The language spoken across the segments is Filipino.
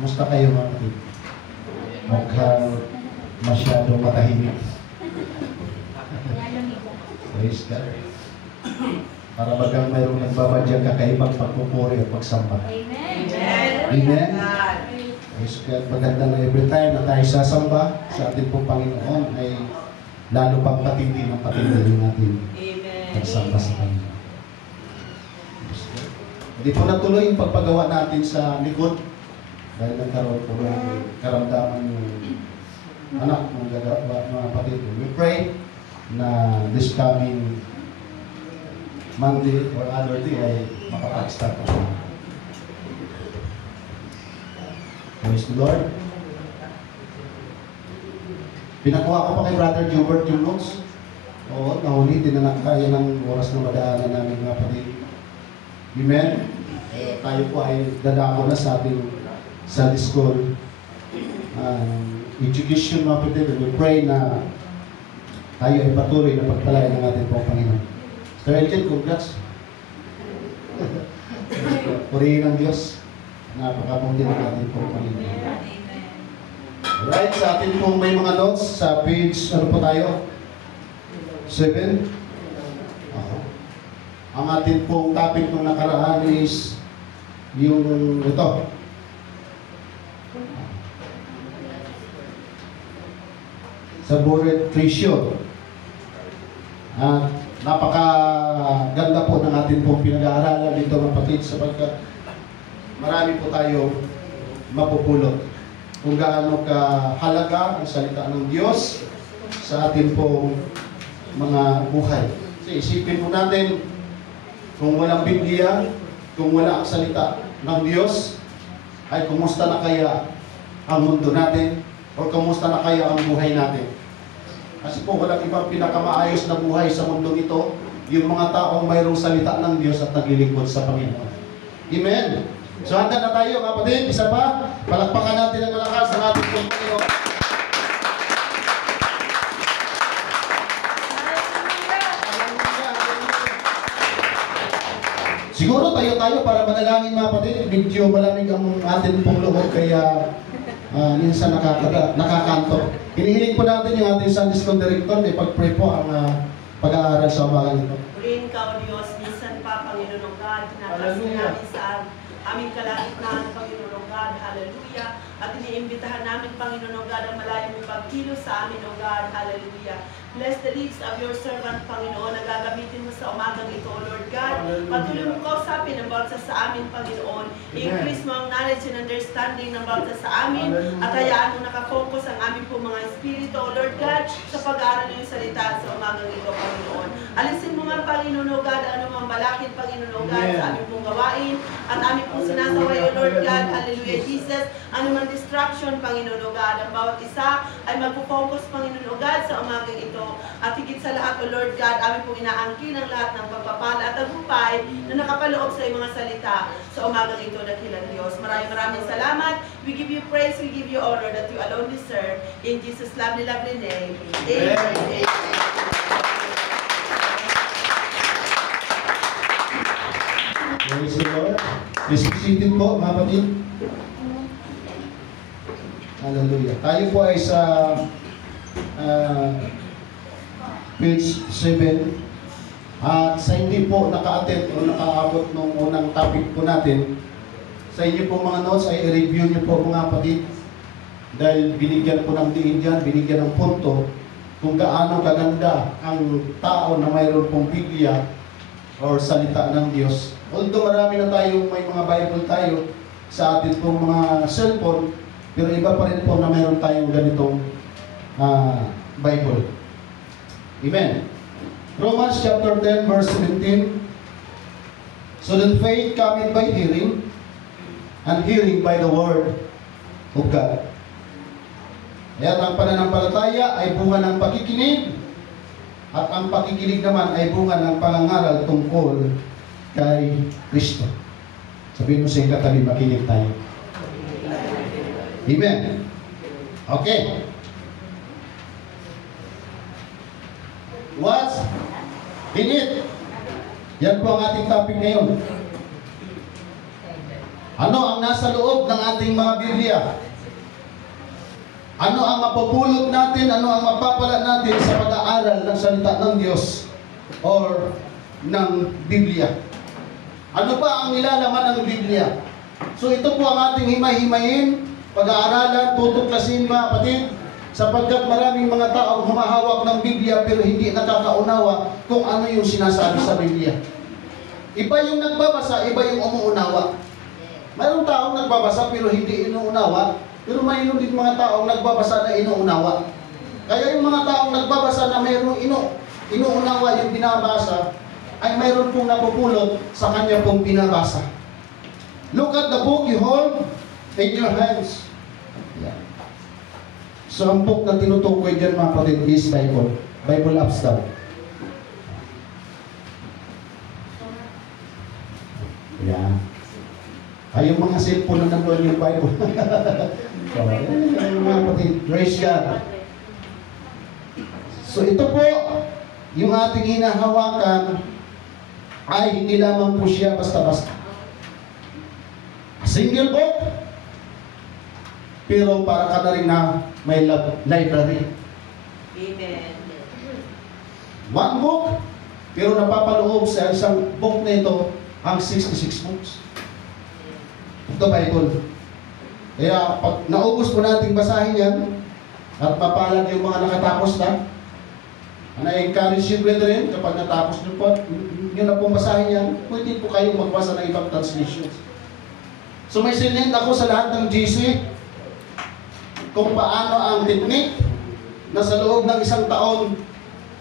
Musta kayo mga kapatid? Mukhang masyadong matahimik. Praise God. Para bagang mayroong nagbabadyang kakaibang pagpupuri at pagsamba. Amen. Amen. Praise God. Maganda na every time na tayo sasamba sa ating pong Panginoon ay lalo pang patindi ng patindi natin pagsamba sa Panginoon. Hindi po natuloy yung pagpagawa natin sa likod dahil nagkaroon po ng karamdaman yung anak ng gagawa mga kapatid. We pray na this coming Monday or other day ay makapag-start po. Praise the Lord. Pinakuha ko pa kay Brother Gilbert yung notes. Oo, nahulitin na kaya ng oras na madaanan namin mga kapatid. Amen. Tayo po ay dadako na sa ating Sunday school education mga kapatid. We pray na tayo ay patuloy na pagpalain ng ating pong Panginoon. Sir Elkin, congrats. Purihin ng Diyos. Napakabuti ng ating pong Panginoon. Alright, sa atin pong may mga notes sa page, ano po tayo? 7. Ang atin pong topic ng nakaraan is yung ito. Sa Boret Ratio. At napakaganda po ng atin pong pinag-aaralan dito mga kapatid sapagkat marami po tayo mapupulot kung gaano kahalaga ang salita ng Diyos sa atin pong mga buhay. Kasi isipin po natin, kung walang Biblia, kung wala ang salita ng Diyos, ay kumusta na kaya ang mundo natin? O kumusta na kaya ang buhay natin? Kasi po walang ibang pinakamaayos na buhay sa mundo ito, yung mga taong mayroong salita ng Diyos at naglilingkod sa Panginoon. Amen! So handa na tayo mga kapatid, isa pa, palakpakan natin ang malakas ng ating Panginoon. Siguro tayo para manalangin mga kapatid, medyo malamig ang ating pong loob kaya minsan nakakanto. Hinihiling po natin yung ating Sunday School Director na ipag-pray po ang pag-aaral sa umaga nito. Purihin ka o Diyos, minsan pa Panginoon o God, pinapasa namin sa aming kalagitnaan, Panginoon o God, hallelujah. At iniimbitahan namin, Panginoon o God, ang malayang pagkilos sa amin o God, hallelujah. Bless the lips of your servant, Panginoon, na gagamitin mo sa umagang ito, O Lord God. Patuloy mo kausapin ang bawat sa amin, Panginoon. I-increase mo ang knowledge and understanding ng bawat sa amin. At hayaan mo nakafocus ang aming po mga espiritu, O Lord God, sa pag-aaral ng salita sa umagang ito, Panginoon. Alisin mo nga, Panginoon o God, ano mga balakid, Panginoon o God, sa aming pong gawain. At aming pong sinasaway, O Lord God, hallelujah, Jesus. Ano man distraction, Panginoon o God, ang bawat isa ay magpo-focus, Panginoon o God, sa umagang ito. At higit sa lahat, O Lord God, amin pong inaangkin ang lahat ng pagpapala at tagumpay na nakapaloob sa iyong mga salita sa umagang ito, dakilang Diyos. Maraming salamat. We give you praise, we give you honor that you alone deserve. In Jesus' lovely name. Amen. Praise the Lord. Please be seated po, mga kapatid. Hallelujah. Tayo po ay sa page 7. At sa hindi po naka-attend o nakaabot nung unang topic po natin, sa inyo po mga notes ay i-review nyo po mga kapatid. Dahil binigyan po ng diin dyan, binigyan ng punto kung gaano kaganda ang tao na mayroon pong Biblia or salita ng Diyos. Although marami na tayo, may mga Bible tayo sa atin pong mga cellphone, pero iba pa rin po na mayroon tayong ganitong Bible. Amen. Romans chapter 10 verse 17. So that faith cometh by hearing, and hearing by the word of God. Kaya ang pananampalataya ay bunga ng pakikinig, at ang pakikinig naman ay bunga ng pangangaral tungkol kay Kristo. Sabihin mo sa iyong katabi, makinig tayo. Amen. Okay. What's in it? Yan po ang ating topic ngayon. Ano ang nasa loob ng ating mga Biblia? Ano ang mapupulot natin? Ano ang mapapala natin sa pag-aaral ng salita ng Diyos or ng Biblia? Ano pa ang nilalaman ng Biblia? So ito po ang ating himay-himayin, pag-aaralan, tutuklasin mga kapatid, sapagkat maraming mga taong humahawak ng Biblia pero hindi nakakaunawa kung ano yung sinasabi sa Biblia. Iba yung nagbabasa, iba yung umuunawa. Mayroong taong nagbabasa pero hindi inuunawa, pero mayroon din mga taong nagbabasa na inuunawa. Kaya yung mga taong nagbabasa na mayroong inuunawa yung binabasa, ay mayroon pong napupulot sa kanya pong binabasa. Look at the book you hold in your hands. Yeah. So ang book na tinutukoy dyan mga kapatid is Bible. Bible apps daw. Yeah. Ay yung mga cellphone na nandoon yung Bible. So, yung mga kapatid, praise God. So ito po, yung ating hinahawakan ay hindi lamang po siya basta-basta. A single book, pero para ka na rin na may library. Amen. One book, pero napapaloob sa isang book na ito ang 66 books. Ito Bible. Kaya pag naubos po natin basahin yan, at mapalad yung mga nakatapos na, and I encourage you brethren, kapag natapos nyo po, nyo na pong basahin yan, pwede po kayong magbasa ng ibang translations. So may sinend ako sa lahat ng GC kung paano ang technique na sa loob ng isang taon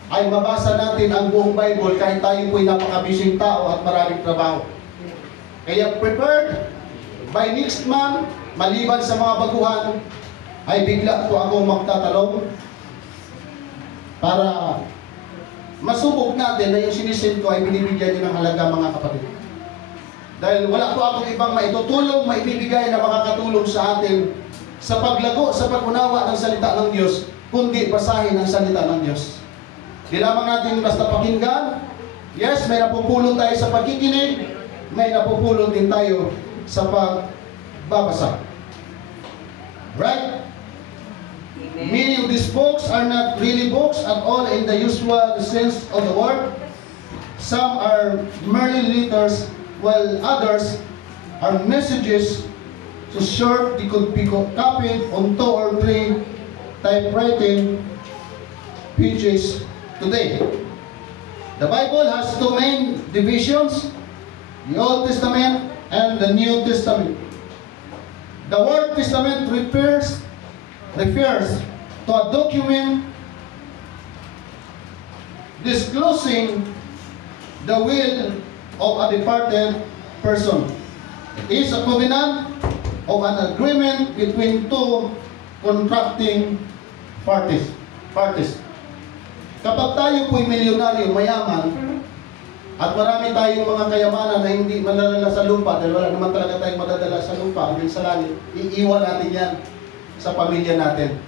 ay mabasa natin ang buong Bible kahit tayo po'y napakabising tao at maraming trabaho. Kaya prepared by next month, maliban sa mga baguhan, ay bigla po ako magtatalong para masubok natin na yung sinisend ko ay binibigyan nyo ng halaga mga kapatid. Dahil wala po akong ibang maitutulong, maibibigay na makakatulong sa atin sa paglago, sa pag-unawa ng salita ng Diyos, kundi basahin ang salita ng Diyos. Di lamang natin basta pakinggan. Yes, may napupulong tayo sa pagkikinig, may napupulong din tayo sa pagbabasa. Right? Many of these books are not really books at all in the usual sense of the word. Some are merely letters, while others are messages so short they could be copied on 2 or 3 typewriting pages today. The Bible has 2 main divisions, the Old Testament and the New Testament. The word Testament refers to a document disclosing the will of a departed person. It is a covenant of an agreement between 2 contracting parties. Kapag tayo po'y milyonaryo, mayaman, at marami tayong mga kayamanan na hindi madadala sa lupa, dahil wala naman talaga tayong madadala sa lupa, hanggang sa langit, iiwan natin yan sa pamilya natin.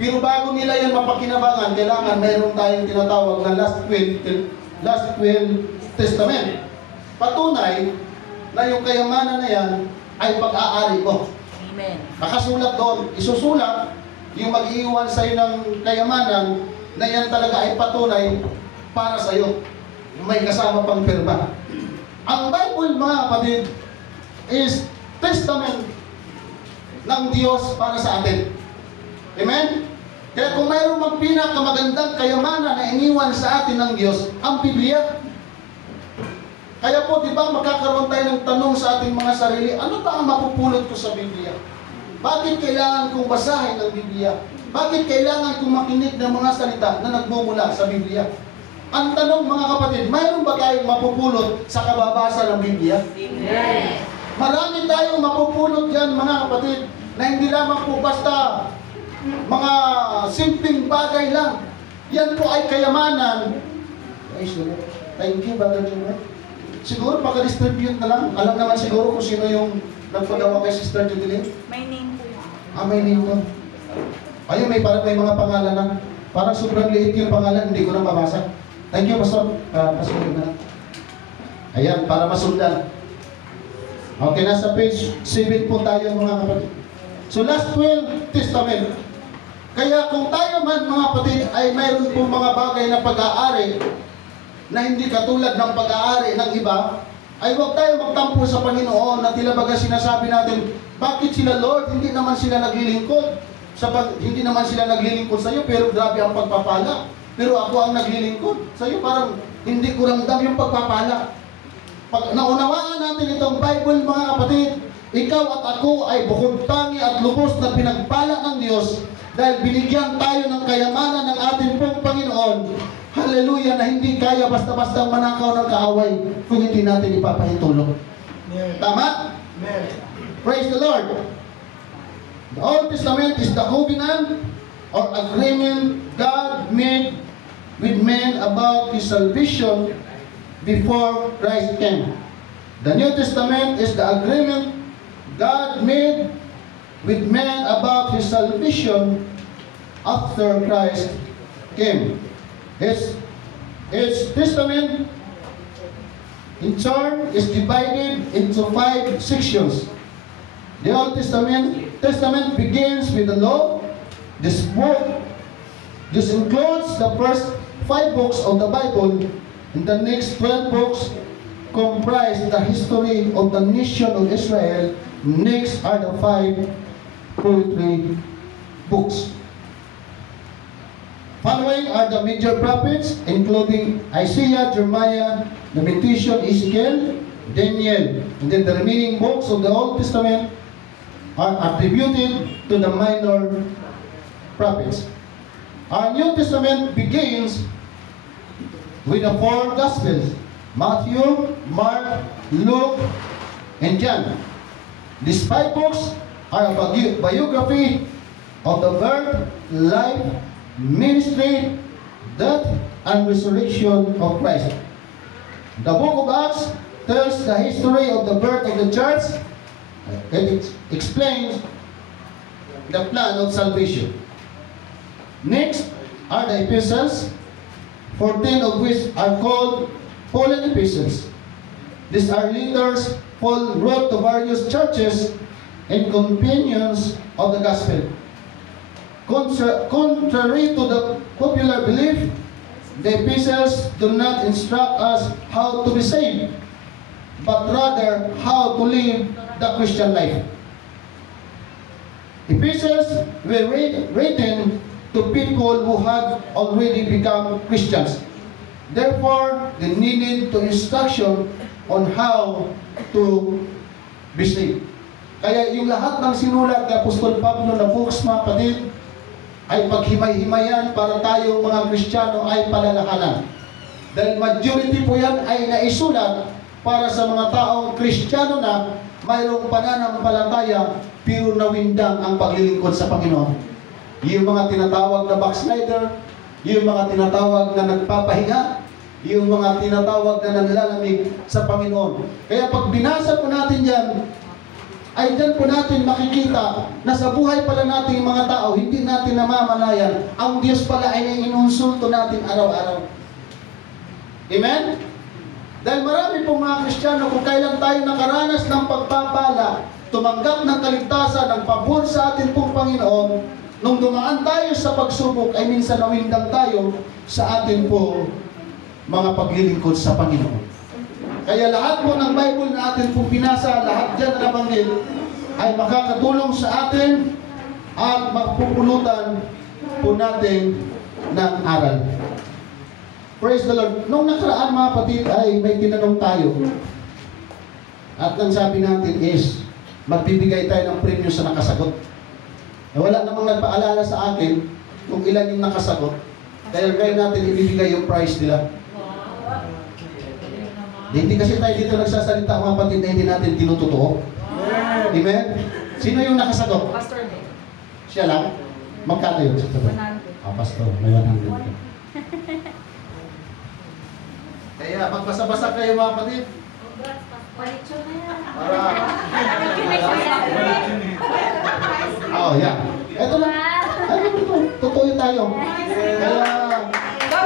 Pero bago nila yan mapakinabangan, kailangan mayroon tayong tinatawag na last will testament. Patunay na yung kayamanan na yan ay pag-aari mo. Amen. Nakasulat doon, isusulat yung mag-iwan sa'yo ng kayamanan na yan talaga ay patunay para sa'yo. May kasama pang pirma. Ang Bible, mga kapatid, is testament ng Diyos para sa atin. Amen? Kaya kung mayroong magpinakamagandang kayamanan na iniwan sa atin ng Diyos, ang Biblia. Kaya po, di ba, magkakaroon tayo ng tanong sa ating mga sarili, ano ba ang mapupulot ko sa Biblia? Bakit kailangan kong basahin ang Biblia? Bakit kailangan kong makinig ng mga salita na nagmumula sa Biblia? Ang tanong, mga kapatid, mayroon ba tayong mapupulot sa kababasa ng Biblia? Amen. Marami tayong mapupulot dyan, mga kapatid, na hindi lamang po basta mga simpleng bagay lang. Yan po ay kayamanan. Thank you, Brother Jimmy. Siguro pagka-distribute na lang. Alam naman siguro kung sino yung nagpagawa kay Sister Judeline. May name po yan. May name to. Ayun, may mga pangalan na. Parang sobrang liit yung pangalan, hindi ko na mabasa. Thank you, Pastor. Pastor na. Ayan, para masundan. Okay, nasa page 7 po tayo mga kapatid. So last will testament. Kaya kung tayo man mga kapatid ay mayroon po mga bagay na pag-aari na hindi katulad ng pag-aari ng iba, ay huwag tayo magtampo sa Panginoon na tila baga sinasabi natin, bakit sila Lord? Hindi naman sila naglilingkod. Hindi naman sila naglilingkod sa iyo, pero grabe ang pagpapala. Pero ako ang naglilingkod sa iyo, parang hindi ko ramdam yung pagpapala. Pag naunawaan natin itong Bible mga kapatid, ikaw at ako ay bukod tangi at lubos na pinagpala ng Diyos dahil binigyan tayo ng kayamanan ng ating pong Panginoon. Hallelujah, na hindi kaya basta-basta manakaw ng kaaway kung hindi natin ipapahintulong. Tama? Praise the Lord. The Old Testament is the covenant or agreement God made with men about His salvation before Christ came. The New Testament is the agreement God made with men about His salvation after Christ came. His testament in turn is divided into 5 sections. The Old Testament begins with the law. This includes the first 5 books of the Bible, and the next 12 books comprise the history of the nation of Israel. Next are the 5 poetry books. Following are the major prophets, including Isaiah, Jeremiah, Lamentation, Ezekiel, Daniel, and then the remaining books of the Old Testament are attributed to the minor prophets. Our New Testament begins with the 4 Gospels: Matthew, Mark, Luke, and John. These 5 books are a biography of the birth, life, ministry, death, and resurrection of Christ. The book of Acts tells the history of the birth of the church. It explains the plan of salvation. Next are the epistles, 14 of which are called Pauline epistles. These are letters Paul wrote to various churches and companions of the gospel. Contrary to the popular belief, the epistles do not instruct us how to be saved, but rather how to live the Christian life. Epistles were written to people who had already become Christians. Therefore, they needed to instruction on how to be saved. Kaya yung lahat ng sinulat ni Apostol Pablo na books, mga kapatid, ay paghimay-himayan para tayo mga Kristiyano ay palalahanan. Dahil majority po yan ay naisulat para sa mga taong Kristiyano na mayroong pananampalataya pero nawindang ang paglilingkod sa Panginoon. Yung mga tinatawag na backslider, yung mga tinatawag na nagpapahinga, yung mga tinatawag na nanlalamig sa Panginoon. Kaya pag binasa po natin yan, ay dyan po natin makikita na sa buhay pala nating mga tao, hindi natin namamalayan, ang Diyos pala ay ininsulto natin araw-araw. Amen? Dahil marami pong mga Kristiyano, kung kailan tayo nakaranas ng pagpapala, tumanggap ng kaligtasan, ng pabor sa ating pong Panginoon, nung dumaan tayo sa pagsubok, ay minsan nawindang tayo sa ating pong mga paglilingkod sa Panginoon. Kaya lahat po ng Bible na atin pong pinasa, lahat dyan na nabanggit, ay makakatulong sa atin at magpupulutan po natin ng aral. Praise the Lord. Nung nakaraan mga kapatid ay may tinanong tayo. At ang sabi natin is, magbibigay tayo ng premyo sa nakasagot. Wala namang nagpaalala sa akin kung ilan yung nakasagot. Kaya gaya natin ibibigay yung prize nila. Hindi kasi tayo dito nagsasalita mga kapatid na hindi natin tinutotoo. Amen? Sino yung nakasagot? Pastor Nick. Siya lang? Magkano yun? 100. Pastor, may 100. Kaya magbasa-basa kayo mga kapatid. Palitso na yan. Para... Oh, yeah. Ito lang. Ano ito? Totoo yun tayo.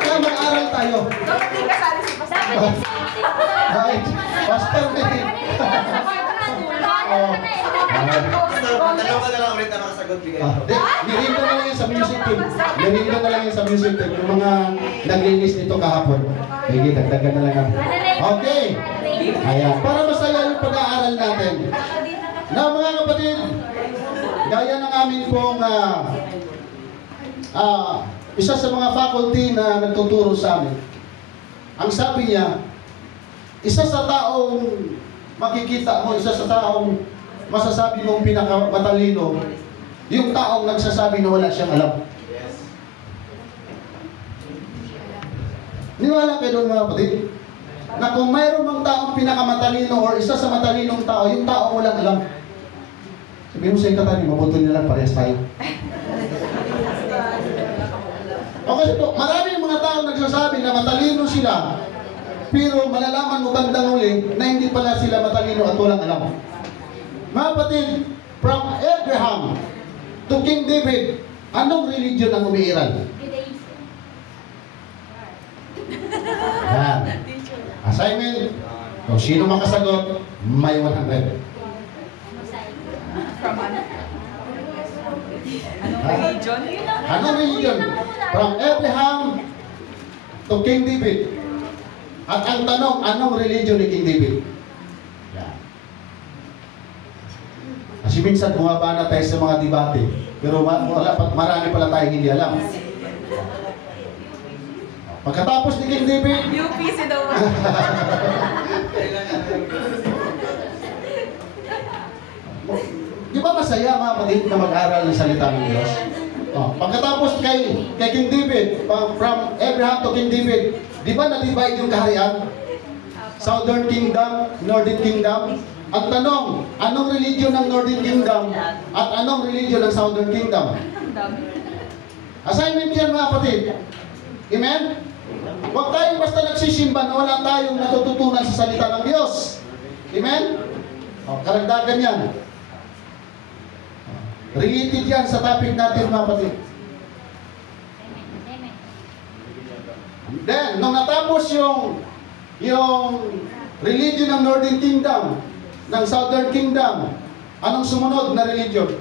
Kaya mag-aral tayo. Dapat di kasali si Pastor Nick. Right. Pastor, Tanong ka na lang ulit na makasagot bigay ko. Nirinig na lang yan sa music team. Nirinig na lang yan sa music team. Yung mga naglinis nito kahapon. Sige, dagdagan na lang natin. Okay. Ayan. Para masaya yung pag-aaral natin. Na mga kapatid, gaya ng amin pong isa sa mga faculty na nagtuturo sa amin. Ang sabi niya, isa sa taong makikita mo, isa sa taong masasabi mong pinakamatalino, yung taong nagsasabi na wala siyang alam. Niwala kayo doon mga kapatid, na kung mayroon mang taong pinakamatalino or isa sa matalinong tao, yung taong walang alam. Sabihin mo sa ikatani, mabuto nila lang parehas tayo. O kasi po, marami mga taong nagsasabi na matalino sila, pero malalaman mo bandang huli na hindi pala sila matalino at walang alam. Mga kapatid, from Abraham to King David, anong religion ang umiiral? Yan. Assignment, kung sino makasagot, may 100. Anong religion? From Abraham to King David. At ang tanong, anong religion ni King David? Yan. Kasi minsan bumaba na tayo sa mga debate, pero marami pala tayong hindi alam. Pagkatapos ni King David, UPC daw. di ba masaya mga kapatid na mag-aral ng salita ng Diyos? Pagkatapos kay King David, from Abraham to King David, di ba na-divide yung kaharian? Southern Kingdom, Northern Kingdom. Ang tanong, anong religion ng Northern Kingdom at anong religion ng Southern Kingdom? Assignment yan mga kapatid. Amen? Huwag tayong basta nagsisimba na wala tayong natututunan sa salita ng Diyos. Amen? Karagdagan yan. Related yan sa topic natin mga kapatid. Then, nung natapos yung religion ng Northern Kingdom, ng Southern Kingdom, anong sumunod na religion?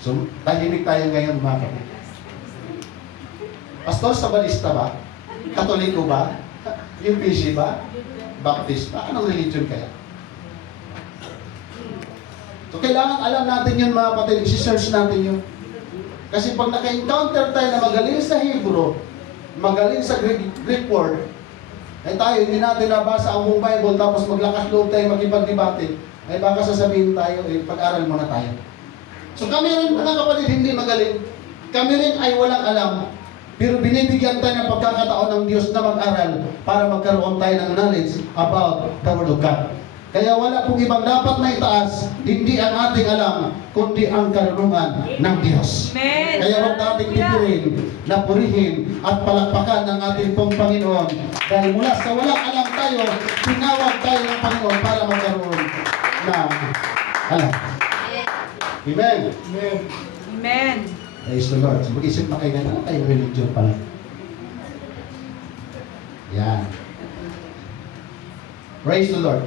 So, tahimik tayo ngayon mga kapatid. Pastor, Sabalista ba? Katoliko ba? UPC ba? Baptist ba? Anong religion kaya? So, kailangan alam natin yun mga kapatid. I-search natin yun. Kasi pag naka-encounter tayo na magaling sa Hebrew, magaling sa Greek word, ay tayo, hindi natin nabasa ang buong Bible, tapos maglakas loob tayo makipag-debate, ay baka sasabihin tayo, pag-aral muna tayo. So kami rin mga kapatid, hindi magaling. Kami rin ay walang alam, pero binibigyan tayo ng pagkakataon ng Diyos na mag-aral para magkaroon tayo ng knowledge about the Word of God. Kaya wala pong ibang dapat na itaas, hindi ang ating alam, kundi ang karunungan ng Diyos. Amen. Kaya huwag nating tipirin, napurihin, at palakpakan ng ating pong Panginoon. Dahil mula sa walang alam tayo, tinawag tayo ng Panginoon para magkaroon ng alam. Amen. Amen. Praise the Lord. So mag-isip na kayo na tayong religion pala. Yan. Praise the Lord.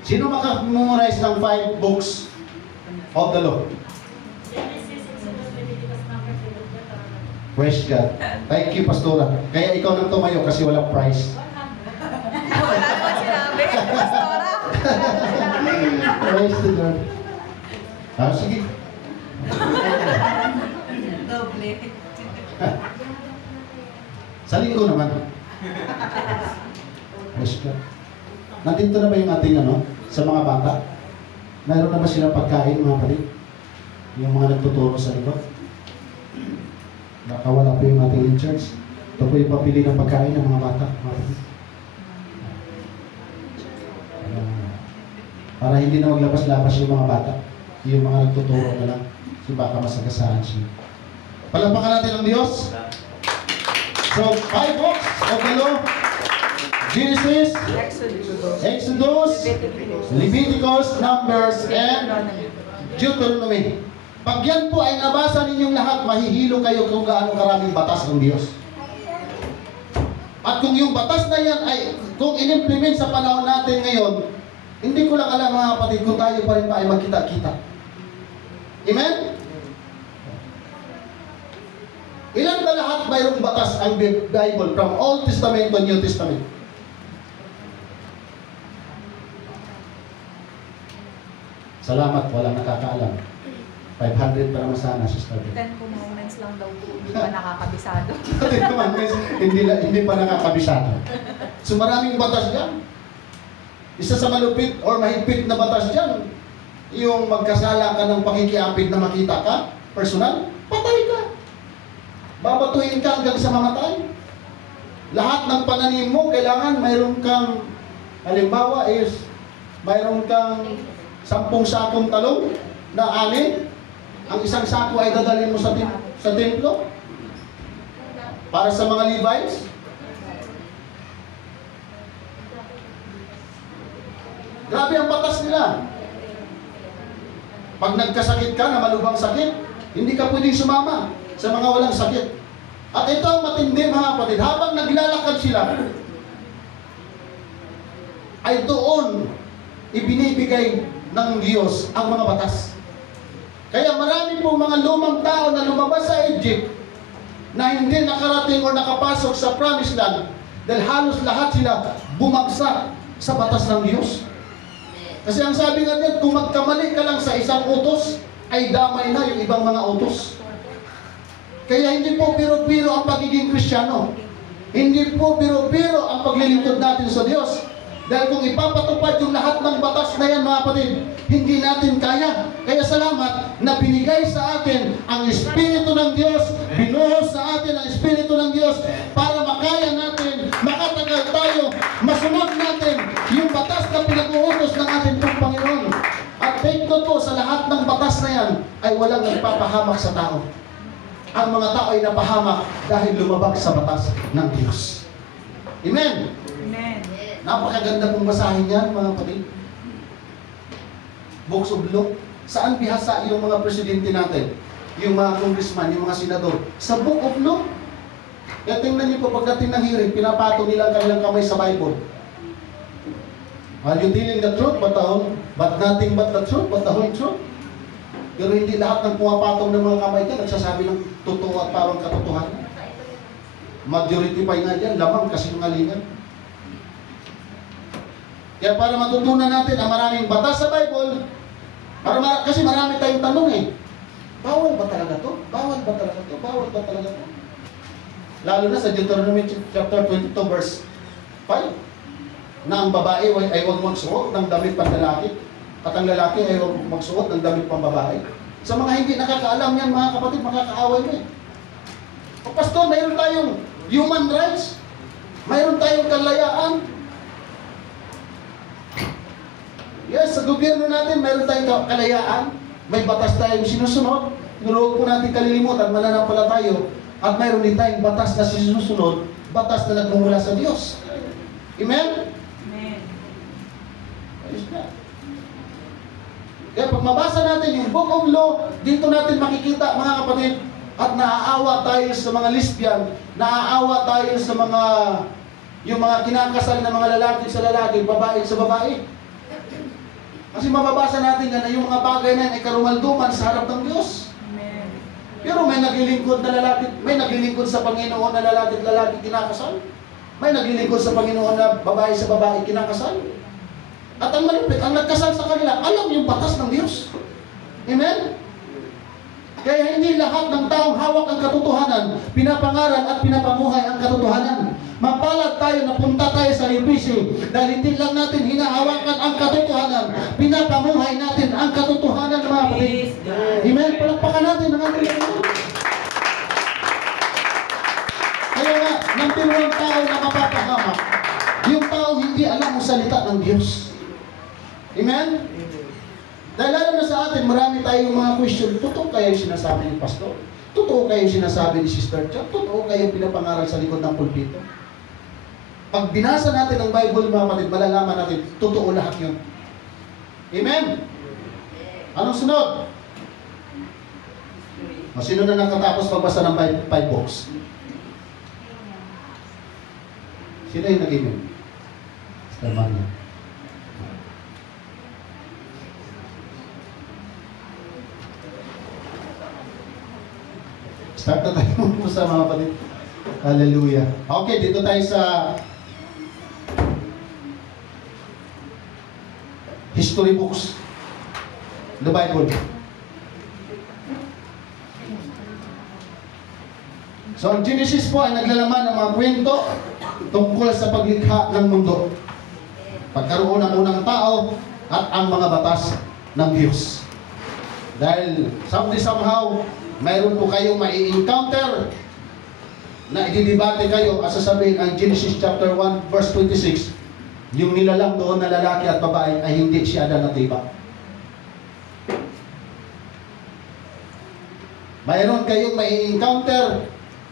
Sino makamemorize ng 5 books of the law? Praise God. Thank you, Pastora. Kaya ikaw nang tumayo kasi walang prize. Wala naman sinabi. Pastora. Praise the Lord. Sige. Doble. Sa linggo naman. Praise God. Nandito na ba yung ating sa mga bata? Mayroon na ba silang pagkain mga kapatid? Yung mga nagtuturo sa likod? Baka wala po yung ating in-church. Ito po yung papili ng pagkain ng mga bata. Mga kapatid. Para hindi na maglabas-labas yung mga bata. Yung mga nagtuturo na lang. Kasi baka masagasaan siya. Palampakan natin ang Diyos. So, 5 books of the law. Genesis, Exodus, Leviticus, Numbers, and Deuteronomy. Pag yan po ay nabasa ninyong lahat, mahihilo kayo kung gaano karaming batas ng Diyos. At kung yung batas na yan ay, kung in-implement sa panahon natin ngayon, hindi ko lang alam mga kapatid kung tayo pa rin ba ay magkita-kita. Amen? Ilan ba lahat mayroong batas ang Bible from Old Testament to New Testament? Salamat, walang nakakaalam. 500 para masana, Sister Beth. 10 commandments lang daw po. Hindi pa nakakabisado. hindi pa nakakabisado. So maraming batas dyan. Isa sa malupit or mahigpit na batas dyan, yung magkasala ka ng pakikiapid na makita ka, personal, patay ka. Babatuhin ka hanggang sa mamatay. Lahat ng pananim mo, kailangan mayroon kang, halimbawa is, mayroon kang 10 sakong talong na ani. Ang isang sako ay dadalhin mo sa templo para sa mga Levites. Grabe ang batas nila. Pag nagkasakit ka na malubhang sakit, hindi ka pwedeng sumama sa mga walang sakit. At ito ang matindi mga kapatid, habang naglalakad sila, ay doon ibinibigay ng Diyos ang mga batas. Kaya marami po mga lumang tao na lumabas sa Egypt na hindi nakarating o nakapasok sa Promised Land dahil halos lahat sila bumagsak sa batas ng Diyos. Kasi ang sabi nga niyan, kung magkamali ka lang sa isang utos, ay damay na yung ibang mga utos. Kaya hindi po biro-biro ang pagiging Kristiyano. Hindi po biro-biro ang paglilingkod natin sa Diyos. Dahil kung ipapatupad yung lahat ng batas na yan, mga kapatid, hindi natin kaya. Kaya salamat na binigay sa atin ang Espiritu ng Diyos, binuhos sa atin ang Espiritu ng Diyos para makaya natin, makatagal tayo, masunod natin yung batas na pinag-uutos ng ating pong Panginoon. At take note po, sa lahat ng batas na yan, ay walang nagpapahamak sa tao. Ang mga tao ay napahamak dahil lumabag sa batas ng Diyos. Amen? Amen. Napakaganda pong basahin yan, mga kapatid. Books of Law. Saan bihasa yung mga presidente natin? Yung mga congressman, yung mga senador? Sa Book of Law. Kaya tingnan niyo po, pagdating ng hearing, pinapato nila ang kanilang kamay sa Bible. Are you telling the truth? But nothing but the truth, but the whole truth. Pero hindi lahat ng pumapatong ng mga kamay dyan nagsasabi ng totoo at parang katotohanan. Majority pa nga dyan, lamang kasinungalingan. Kaya para matutunan natin ang maraming batas sa Bible, kasi marami tayong tanong eh. Bawal ba talaga to? Bawal ba talaga to? Bawal ba talaga to? Lalo na sa Deuteronomy chapter 22 verse 5, na ang babae ay huwag magsuot ng damit pang lalaki, at ang lalaki ay huwag magsuot ng damit pang babae. Sa mga hindi nakakaalam yan, mga kapatid, makakaaway mo eh. O pastor, mayroon tayong human rights, mayroon tayong kalayaan. Yes, sa gobyerno natin, mayroon tayong kalayaan. May batas tayong sinusunod. Pero po natin kalilimutan, mananampala tayo. At mayroon din tayong batas na sinusunod, batas na nagmumula sa Diyos. Amen? Amen. Ayos na. Kaya pag mabasa natin yung Book of Law, dito natin makikita, mga kapatid, at naaawa tayo sa mga lesbian, naaawa tayo sa mga, yung mga kinakasal na mga lalaki sa lalaki, babae sa babae. Kasi mababasa natin na yung mga bagay na ay karumalduman sa harap ng Diyos. Amen. Pero may naglilingkod na lalaki, may naglilingkod sa Panginoon na lalaki at lalaki kinakasal. May naglilingkod sa Panginoon na babae sa babae kinakasal. At ang malupit, ang nagkasal sa kanila, alam yung batas ng Diyos. Amen? Kaya hindi lahat ng taong hawak ang katotohanan, pinapangaral at pinapamuhay ang katotohanan. Mapalad tayo, napunta tayo sa UPC dahil hindi lang natin hinahawakan ang katotohanan, pinapamuhay natin ang katotohanan, mga kapatid. Amen? Palakpakan natin ang ating Panginoon. Kaya nga, ng tinuang tao na mapapahamak, yung tao hindi alam ang salita ng Diyos. Amen? Dahil lalo na sa atin, marami tayong mga question. Totoo kaya yung sinasabi ni Pastor? Totoo kaya yung sinasabi ni Sister Chuck? Totoo kaya yung pinapangaral sa likod ng pulpito? Pag binasa natin ang Bible, mga kapatid, malalaman natin, totoo lahat yun. Amen? Anong sunod? O, sino na nakatapos magbasa ng 5 books? Sino yung nag-email? Sister Maria. Start na tayo po sa mga kapatid. Hallelujah. Okay, dito tayo sa history books. The Bible. So, ang Genesis po ay naglalaman ng mga kwento tungkol sa paglikha ng mundo. Pagkaroon ng unang tao at ang mga batas ng Diyos. Dahil somehow, mayroon po kayong mai-encounter na ididibate kayo at sasabihin ang Genesis chapter 1 verse 26, yung nilalang doon na lalaki at babae ay hindi si Adan at Eva. Mayroon kayong mai-encounter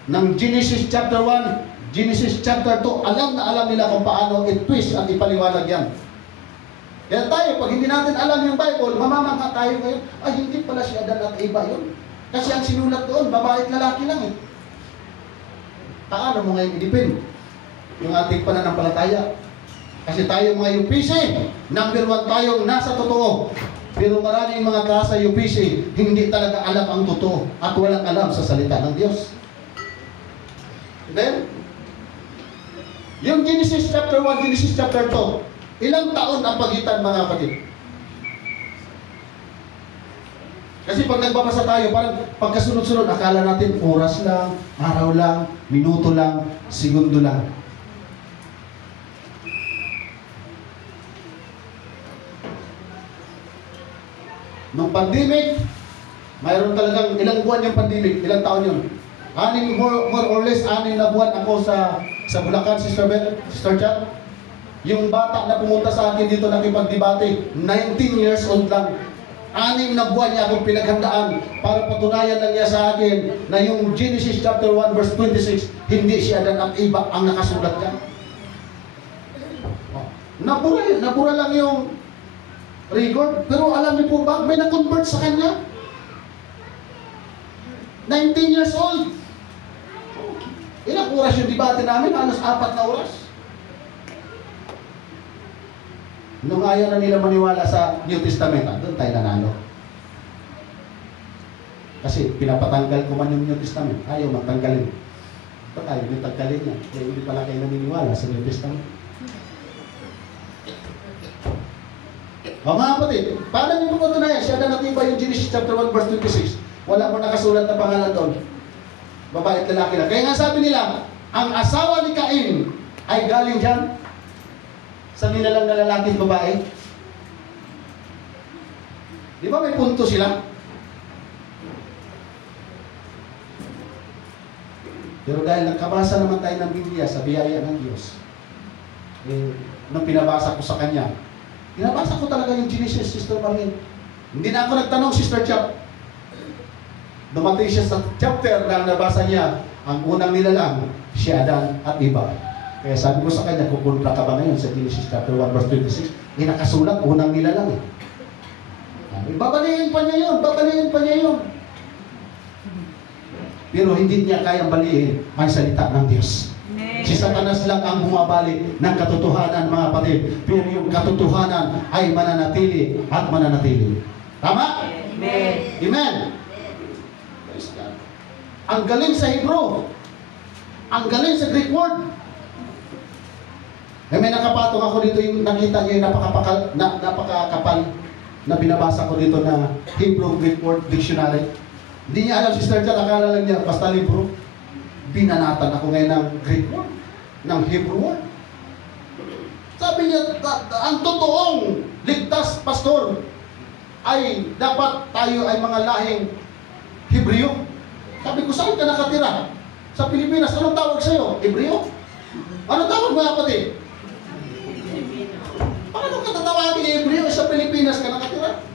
ng Genesis chapter 1, Genesis chapter 2, alam na alam nila kung paano i-twist at ipaliwanag yan. Kaya tayo, pag hindi natin alam yung Bible, mamamangha tayo ngayon, ay hindi pala si Adan at Eva yun. Kasi ang sinulat doon, babae at lalaki lang eh. Paano mo ngayon i-depend yung ating pananampalataya? Kasi tayo mga UPC, number 1 tayong nasa totoo. Pero maraming mga taas sa UPC, hindi talaga alam ang totoo at walang alam sa salita ng Diyos. Then, yung Genesis chapter 1, Genesis chapter 2, ilang taon ang pagitan mga kapatid? Kasi pag nagbabasa tayo, parang pagkasunod-sunod, akala natin oras lang, araw lang, minuto lang, segundo lang. Nung pandemic, mayroon talagang ilang buwan yung pandemic, ilang taon yun? More or less, 6 na buwan ako sa Bulacan, Sister Beth, Sister Chat. Yung bata na pumunta sa akin dito nakipagdebate, 19 years old lang. 6 na buwan niya akong pinaghandaan para patunayan lang niya sa akin na yung Genesis chapter 1 verse 26, hindi si Adan at Eva ang nakasulat niya. Nabura lang yung record, pero alam niyo po ba, may na-convert sa kanya. 19 years old. Ilang oras yung debate namin? Halos 4 na oras. Nung ayaw na nila maniwala sa New Testament, doon tayo nanalo. Kasi pinapatanggal ko man yung New Testament, ayaw magtanggalin. Ba't ayaw yung tanggalin niya? Kaya hindi pala kayo naniniwala sa New Testament. Mga kapatid, paano niyo po patunayan? Siya na natin ba yung Genesis chapter 1 verse 26? Wala mo nakasulat na pangalan doon. Babae at lalaki lang. Kaya nga sabi nila, ang asawa ni Cain ay galing dyan sa nilalang na lalaki at babae. Di ba may punto sila? Pero dahil nakabasa naman tayo ng Biblia sa biyaya ng Diyos, nung pinabasa ko sa kanya, pinabasa ko talaga yung Genesis, Sister Marlene. Hindi na ako nagtanong, Sister Chap. Dumating siya sa chapter na nabasa niya, ang unang nilalang, si Adan at Eva. Kaya sabi ko sa kanya, kukontra ka ba ngayon sa Genesis chapter 1 verse 26? Hindi nakasulat, unang nilalang eh. Babaliin pa niya yun, babaliin pa niya yun. Pero hindi niya kayang baliin ang salita ng Diyos. Si Satanas lang ang bumabalik ng katotohanan, mga kapatid. Pero yung katotohanan ay mananatili at mananatili. Tama? Amen. Amen. Ang galing sa Hebrew. Ang galing sa Greek word. May nakapatong ako dito yung nakita niyo yung napakakapal na binabasa ko dito na Hebrew Greek word dictionary. Hindi niya alam, Sister Chat, akala lang niya basta libro. Binanatan ako ngayon ng Greek word, ng Hebrew word. Sabi niya, ang totoong ligtas, pastor, ay dapat tayo ay mga lahing Hebreo. Sabi ko, saan ka nakatira? Sa Pilipinas. Anong tawag sa'yo? Hebreo? Anong tawag mga kapatid? Paano ka tatawagin Hebreo? Sa Pilipinas ka nakatira?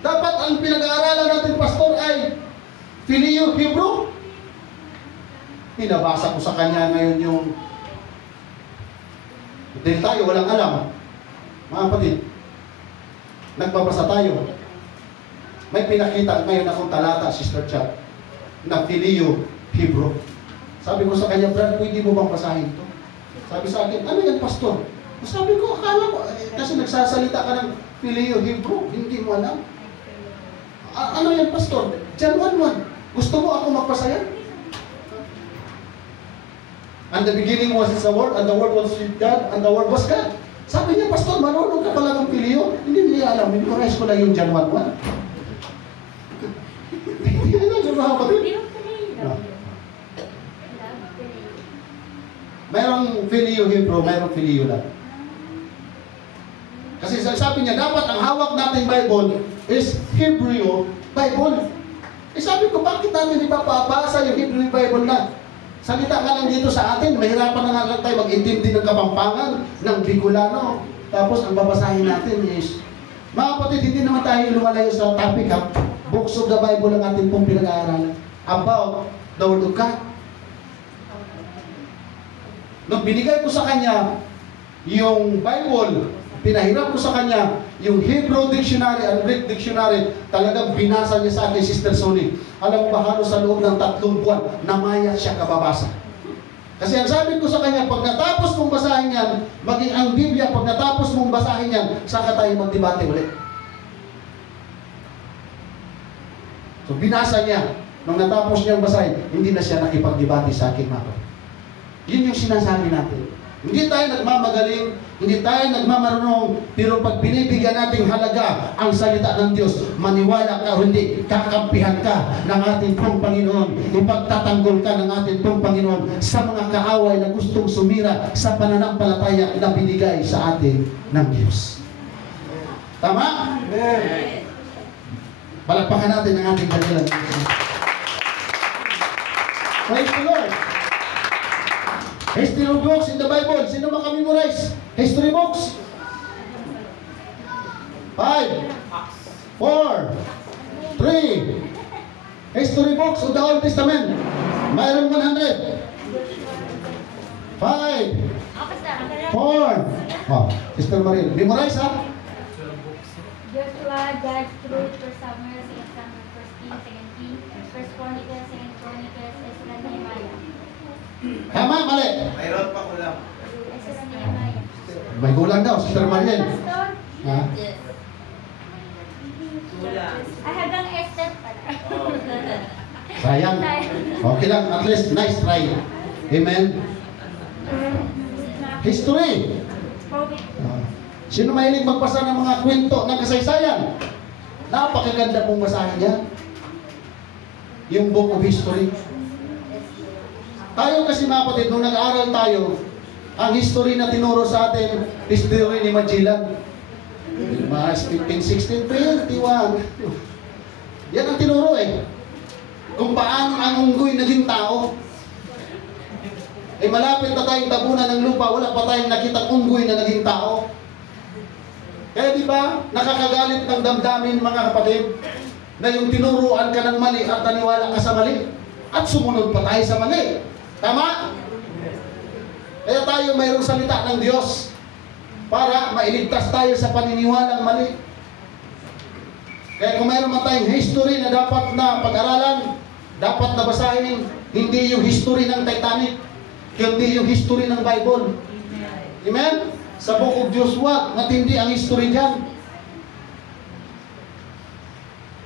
Dapat ang pinag-aaralan natin, pastor, ay Filio Hebrew. Pinabasa ko sa kanya ngayon yung dahil tayo walang alam. Mga kapatid, nagbabasa tayo. May pinakita ngayon akong talata, Sister Chat, na Filio Hebrew. Sabi ko sa kanya, Brad, pwede mo bang basahin ito? Sabi sa akin, ano yan, pastor? Sabi ko, akala ko, kasi nagsasalita ka ng Filio Hebrew, hindi mo alam. Ano yan, pastor? John 1:1. Gusto mo ako magpasaya? And the beginning was the Word, and the Word was with God, and the Word was God. Sabi niya, pastor, marunong ka pala ng Filio? Hindi niya alam, memorize ko na yung John 1:1. Hindi na alam, mga kapatid. Mayroong Filio Hebrew, mayroong Filio lang. Kasi sabi niya, dapat ang hawak nating Bible is Hebrew Bible. Sabi ko, bakit natin ipapabasa yung Hebrew Bible na? Salita nga lang dito sa atin, mahirapan na nga lang tayo mag-intindi ng Kapampangan, ng Bicolano. Tapos ang babasahin natin is, mga kapatid, hindi naman tayo lumalayo sa topic ha. Books of the Bible ang ating pong pinag-aaralan about the Word of God. Nung binigay ko sa kanya yung Bible, pinahiram ko sa kanya yung Hebrew Dictionary and Greek Dictionary, talagang binasa niya sa akin, Sister Sony. Alam mo ba, halos sa loob ng 3 buwan, namaya siya kababasa. Kasi ang sabi ko sa kanya, pag natapos mong basahin yan, maging ang Biblia, pag natapos mong basahin yan, saka tayo magdebate ulit. So binasa niya, nung natapos niyang basahin, hindi na siya nakipagdebate sa akin, mga. Yun yung sinasabi natin. Hindi tayo nagmamagaling, hindi tayo nagmamarunong, pero pag binibigyan nating halaga ang salita ng Diyos, maniwala ka o hindi, kakampihan ka ng ating pong Panginoon, ipagtatanggol ka ng ating pong Panginoon sa mga kaaway na gustong sumira sa pananampalataya na binigay sa atin ng Diyos. Tama? Amen. Palakpakan natin ang ating kanilang. Praise the Lord. History books in the Bible. Sino makamemorize? History books. 5, 4, 3. History books of the Old Testament. Mayroon 100. 5, 4. Oh, Sister Marie, memorize ha? Joshua, Judge, Truth, 1 Samuel, 2 Samuel, 1 King, 2 Kings, 1 Chronicles, 2 Chronicles, Ezra, Nehemiah. Tama, mali. Mayroon pa kulang. Ezra, Nehemiah. May kulang daw, Sister Mariel. Pastor? Ha? Yes. Kulang. Ay, hanggang Esther pala. Sayang. Okay lang, at least nice try. Amen. History. Sino mahilig magbasa ng mga kwento ng kasaysayan? Napakaganda pong basahin yan. Yung book of history. Tayo kasi mga kapatid, nung nag-aaral tayo, ang history na tinuro sa atin, history ni Magellan. Mga 15, 16, 21. Yan ang tinuro eh. Kung paano ang unggoy naging tao. Eh malapit na tayong tabunan ng lupa, wala pa tayong nakitang unggoy na naging tao. Kaya di ba, nakakagalit ng damdamin mga kapatid, na yung tinuruan ka ng mali at naniwala ka sa mali, at sumunod pa tayo sa mali. Tama? Kaya tayo mayroong salita ng Diyos para mailigtas tayo sa paniniwalang mali. Kaya kung mayroon man tayong history na dapat na pag-aralan, dapat na basahin, hindi yung history ng Titanic, kundi yung history ng Bible. Amen? Sa Book of Joshua, matindi ang history dyan.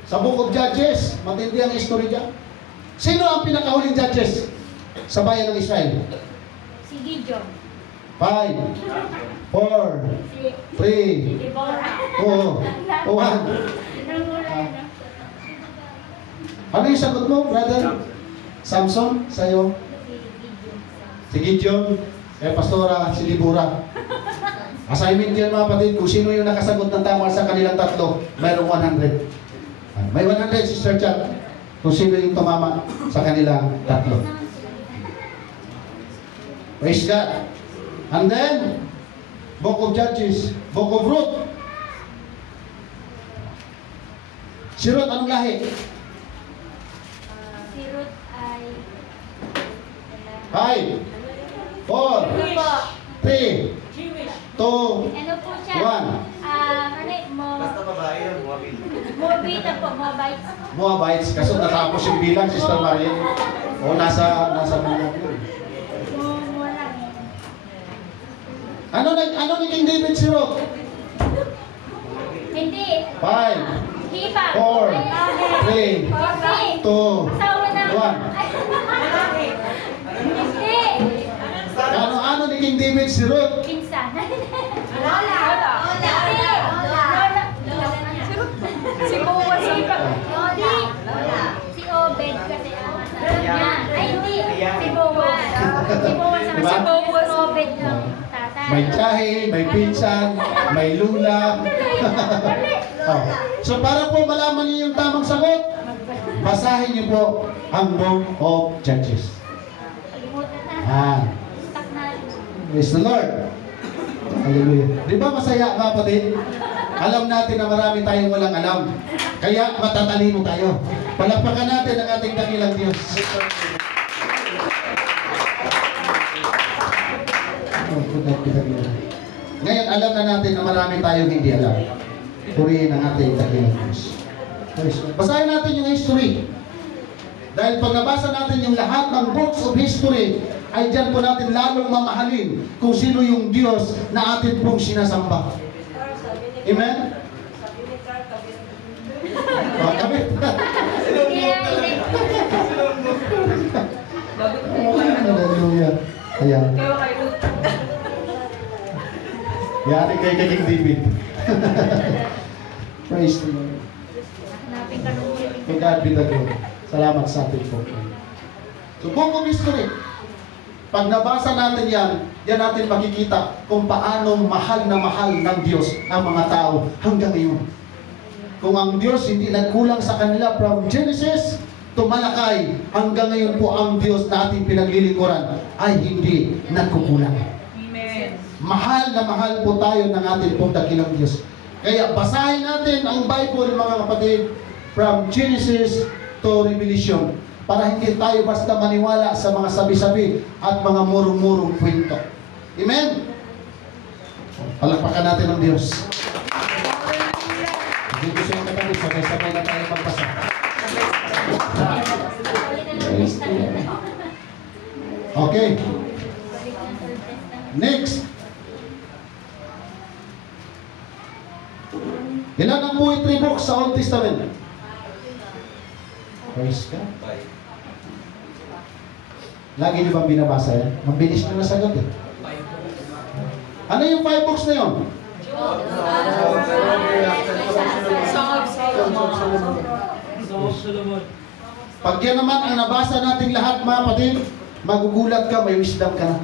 Sa Book of Judges, matindi ang history dyan. Sino ang pinakahuling judges sa bayan ng Israel? Si Gideon. 5, 4, 3, Deborah. 2, 1. Ano yung sagot mo, brother? Samson, sa'yo? Si Gideon, Pastora, si Deborah. Assignment yan mga kapatid, kung sino yung nakasagot ng tama sa kanilang tatlo, mayroong 100. May 100, Sister Chat, kung sino yung tumama sa kanilang tatlo. Praise God. And then, Book of Judges, Book of Ruth. Si Ruth, anong lahi? Si Ruth ay... 5, 4, 3, 2, Ano po siya? 1. Basta babae yun, Moabit. Moabita po, Moabites. Moabites, kasi natapos yung bilang, Sister Marie. O nasa mga yun. Wala. Ano ni King David si Ruth? Hindi. 5, Hipag. 4, 3, Hindi. 2, Asawa na. 1. Hindi. Ano ni King David si Ruth? Pinsan. Lola. Hindi. Lola. Si Boaz. Hindi. Si Obed kasi ang asawa niya. Ay, hindi. Si Boaz. Si Boaz ang Diba? asawa niya. Si Obed ng tatay. May tiyahe, may pinsan, may lula. Oh. So para po malaman niyo yung tamang sagot, basahin niyo po ang Book of Judges. Kalimutan na. Ah, Stuck na. praise the Lord. Hallelujah. Di ba masaya mga kapatid? Alam natin na marami tayong walang alam. Kaya matatalino tayo. Palakpakan natin ang ating dakilang Diyos. Oh, ngayon, alam na natin na marami tayong hindi alam. Purihin ang ating dakilang Diyos. Basahin natin yung history. Dahil pag nabasa natin yung lahat ng books of history, ay dyan po natin lalong mamahalin kung sino yung Diyos na atin pong sinasamba. Amen? Oh, kabit. Hindi. Hallelujah. Ayan. Yari kay King David. Praise the Lord. Hanapin ka nung To God be the glory. Salamat sa ating Panginoon. So, book of history. Pag nabasa natin yan, yan natin makikita kung paano mahal na mahal ng Diyos ang mga tao hanggang ngayon. Kung ang Diyos hindi nagkulang sa kanila from Genesis to Malakay, hanggang ngayon po ang Diyos na ating pinaglilingkuran ay hindi nagkukulang. Amen. Mahal na mahal po tayo ng ating pong dakilang Diyos. Kaya basahin natin ang Bible, mga kapatid, from Genesis to Revelation, para hindi tayo basta maniwala sa mga sabi-sabi at mga murong-murong kwento. Amen? Palakpakan natin ang Diyos. Hindi ko siya katabi, sabay-sabay na tayo magbasa. Okay. Next. Ilan ang poetry book sa Old Testament? Praise God. Lagi niyo bang binabasa yan? Mabilis niyo nasagot eh. Ano yung 5 books na yun? Song of Solomon. Pag yan naman ang nabasa nating lahat, mga kapatid, magugulat ka, may wisdom ka na.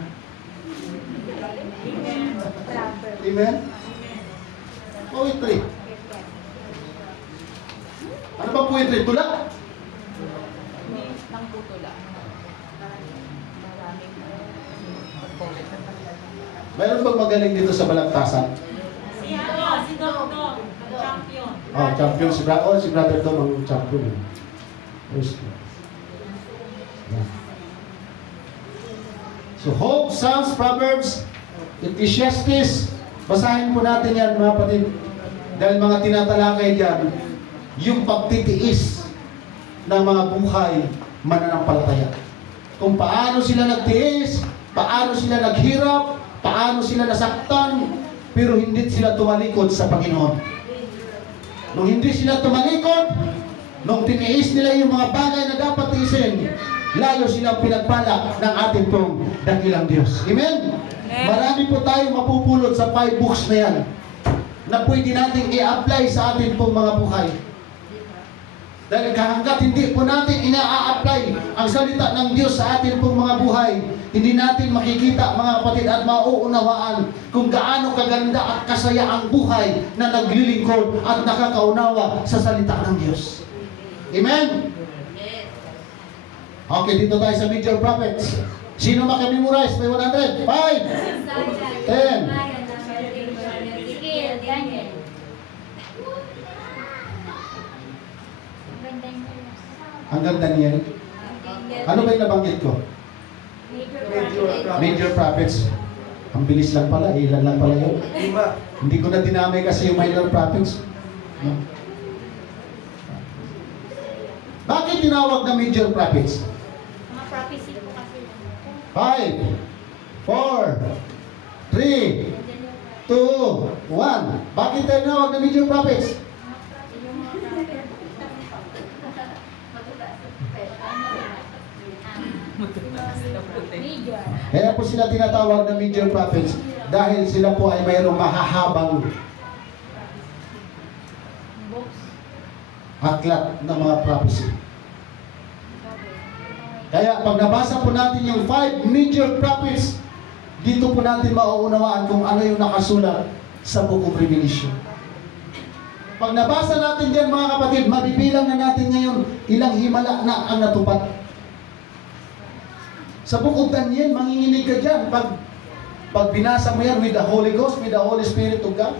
Amen? Poetry. Ano ba poetry? Tula? Nang putula. Maraming pag-poet. Mayroon bang magaling dito sa balagtasan? Si Dong, champion. Oh, champion si Brother. Oh, si Brother Dom ang champion. Praise God. Yeah. So, Hope, Psalms, Proverbs, Ecclesiastes, basahin po natin yan, mga kapatid. Dahil mga tinatalakay dyan, yung pagtitiis ng mga buhay mananampalataya. Kung paano sila nagtiis, paano sila naghirap, paano sila nasaktan, pero hindi sila tumalikod sa Panginoon. Nung hindi sila tumalikod, nung tiniis nila yung mga bagay na dapat tiisin, lalo silang pinagpala ng ating pong dakilang Diyos. Amen? Marami po tayong mapupulot sa 5 books na yan na pwede natin i-apply sa ating pong mga buhay. Dahil hanggat hindi po natin ina-apply ang salita ng Diyos sa ating pong mga buhay, hindi natin makikita, mga kapatid, at mauunawaan kung gaano kaganda at kasaya ang buhay na naglilingkod at nakakaunawa sa salita ng Diyos. Amen? Okay, dito tayo sa major prophets. Sino makamemorize? May 100? 5, 10. Daniel. Hanggang Daniel. Ano ba yung nabanggit ko? Major prophets. Ang bilis lang pala, ilan lang pala yun. Hindi ko na dinamay kasi yung minor prophets. No? Bakit tinawag na major prophets? Mga prophecy po kasi. 5, 4, 3, 2, 1. Bakit tayo tinawag na major prophets? Yung mga prophet. Major. Kaya po sila tinatawag na major prophets dahil sila po ay mayroong mahahabang Books. aklat ng mga prophecy. Kaya pag nabasa po natin yung 5 major prophets, dito po natin mauunawaan kung ano yung nakasulat sa Book of Revelation. Pag nabasa natin diyan mga kapatid, mabibilang na natin ngayon ilang himala na ang natupad. Sa Book of Daniel, manginginig ka dyan. Pag binasa mo yan with the Holy Ghost, with the Holy Spirit of God,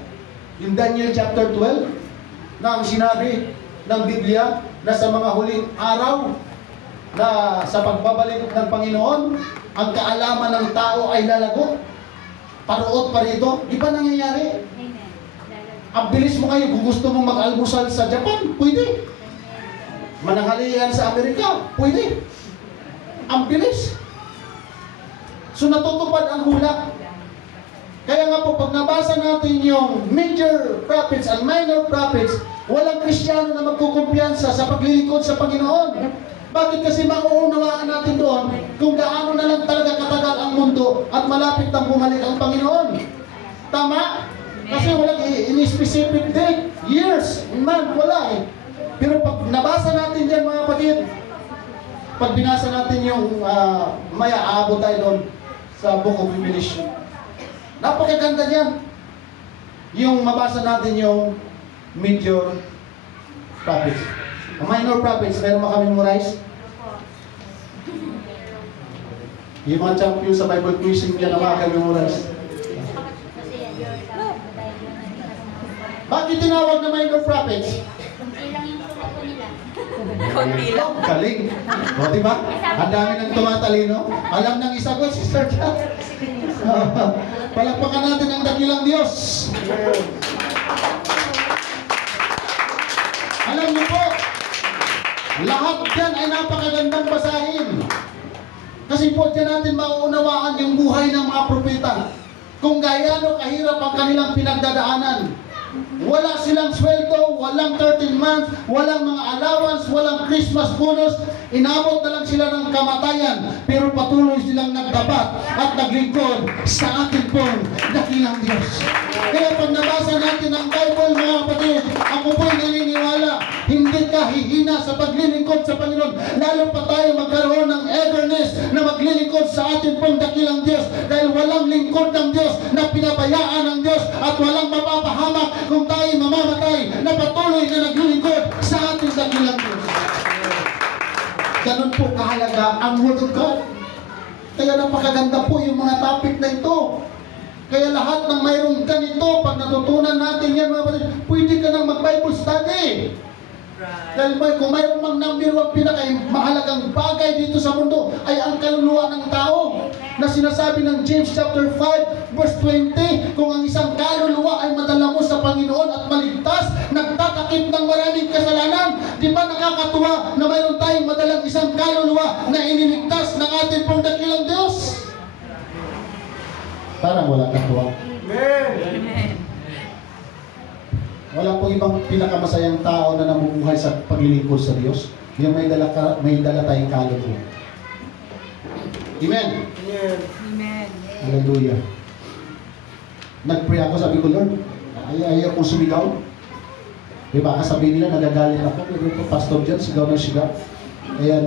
yung Daniel chapter 12, na ang sinabi ng Biblia na sa mga huling araw, na sa pagbabalik ng Panginoon, ang kaalaman ng tao ay lalago. Paruot pa rito. Di ba nangyayari? Amen. Ang bilis mo ngayon kung gusto mong mag-almusal sa Japan, pwede. Mananghalian sa Amerika, pwede. Ang bilis. So natutupad ang hula. Kaya nga po, pag nabasa natin yung major prophets and minor prophets, walang Kristiyano na magkukumpiyansa sa paglilingkod sa Panginoon. Bakit? Kasi mauunawaan natin doon kung gaano na lang talaga katagal ang mundo at malapit nang bumalik ang Panginoon. Tama? Kasi walang in-specific date, years, month, wala eh. Pero pag nabasa natin dyan mga kapatid, pag binasa natin yung maya aabot tayo doon sa Book of Revelation. Napakaganda niyan. Yung mabasa natin yung major prophets. Ang minor prophets, meron ba kami memorize? Yung mga champion sa Bible quizzing dyan na mga memorize. Kasi yan, yung Bakit tinawag na minor prophets? kunti lang yung sulat ko nila. Konti lang. Galing. O, di ba? Ang dami ng tumatalino. Alam ng isa ko, Sister Kat. Palakpakan natin ang dakilang Diyos. Alam niyo po, lahat dyan ay napakagandang basahin. Kasi po dyan natin mauunawaan yung buhay ng mga propeta. Kung gaano kahirap ang kanilang pinagdadaanan. Wala silang sweldo, walang 13 months, walang mga allowance, walang Christmas bonus. Inabot na lang sila ng kamatayan, pero patuloy silang nagdapat at naglingkod sa ating pong dakilang Diyos. Kaya pag nabasa natin ang Bible mga kapatid, ako po'y naniniwala, hindi ka hihina sa paglilingkod sa Panginoon. Lalo pa tayo magkaroon ng eagerness na maglilingkod sa ating pong dakilang Diyos. Dahil walang lingkod ng Diyos na pinabayaan ng Diyos at walang mapapahamak kung tayo mamamatay na patuloy na naglilingkod sa ating dakilang Diyos. Ganun po kahalaga ang Word of God. Kaya napakaganda po yung mga topic na ito. Kaya lahat ng mayroong ganito, pag natutunan natin yan mga kapatid, pwede ka nang mag-Bible study. Dahil kung mayroong mang number one pinakamahalagang bagay dito sa mundo ay ang kaluluwa ng tao. Na sinasabi ng James chapter 5 verse 20, kung ang isang kaluluwa ay madala mo sa Panginoon at maligtas, nagtatakip ng maraming kasalanan. Di ba nakakatuwa na mayroon tayong madalang isang kaluluwa na iniligtas ng ating pong dakilang Diyos? Parang wala natuwa. Amen. Wala pong ibang pinakamasayang tao na namumuhay sa paglilingkod sa Diyos. Yung may dala tayong kaluluwa. Amen. Amen. Hallelujah. Nag-pray ako, sabi ko, Lord, ayaw kong sumigaw. Di ba, sabihin nila, nagagalit ako. Pero ito, pastor dyan, sigaw na sigaw. Kaya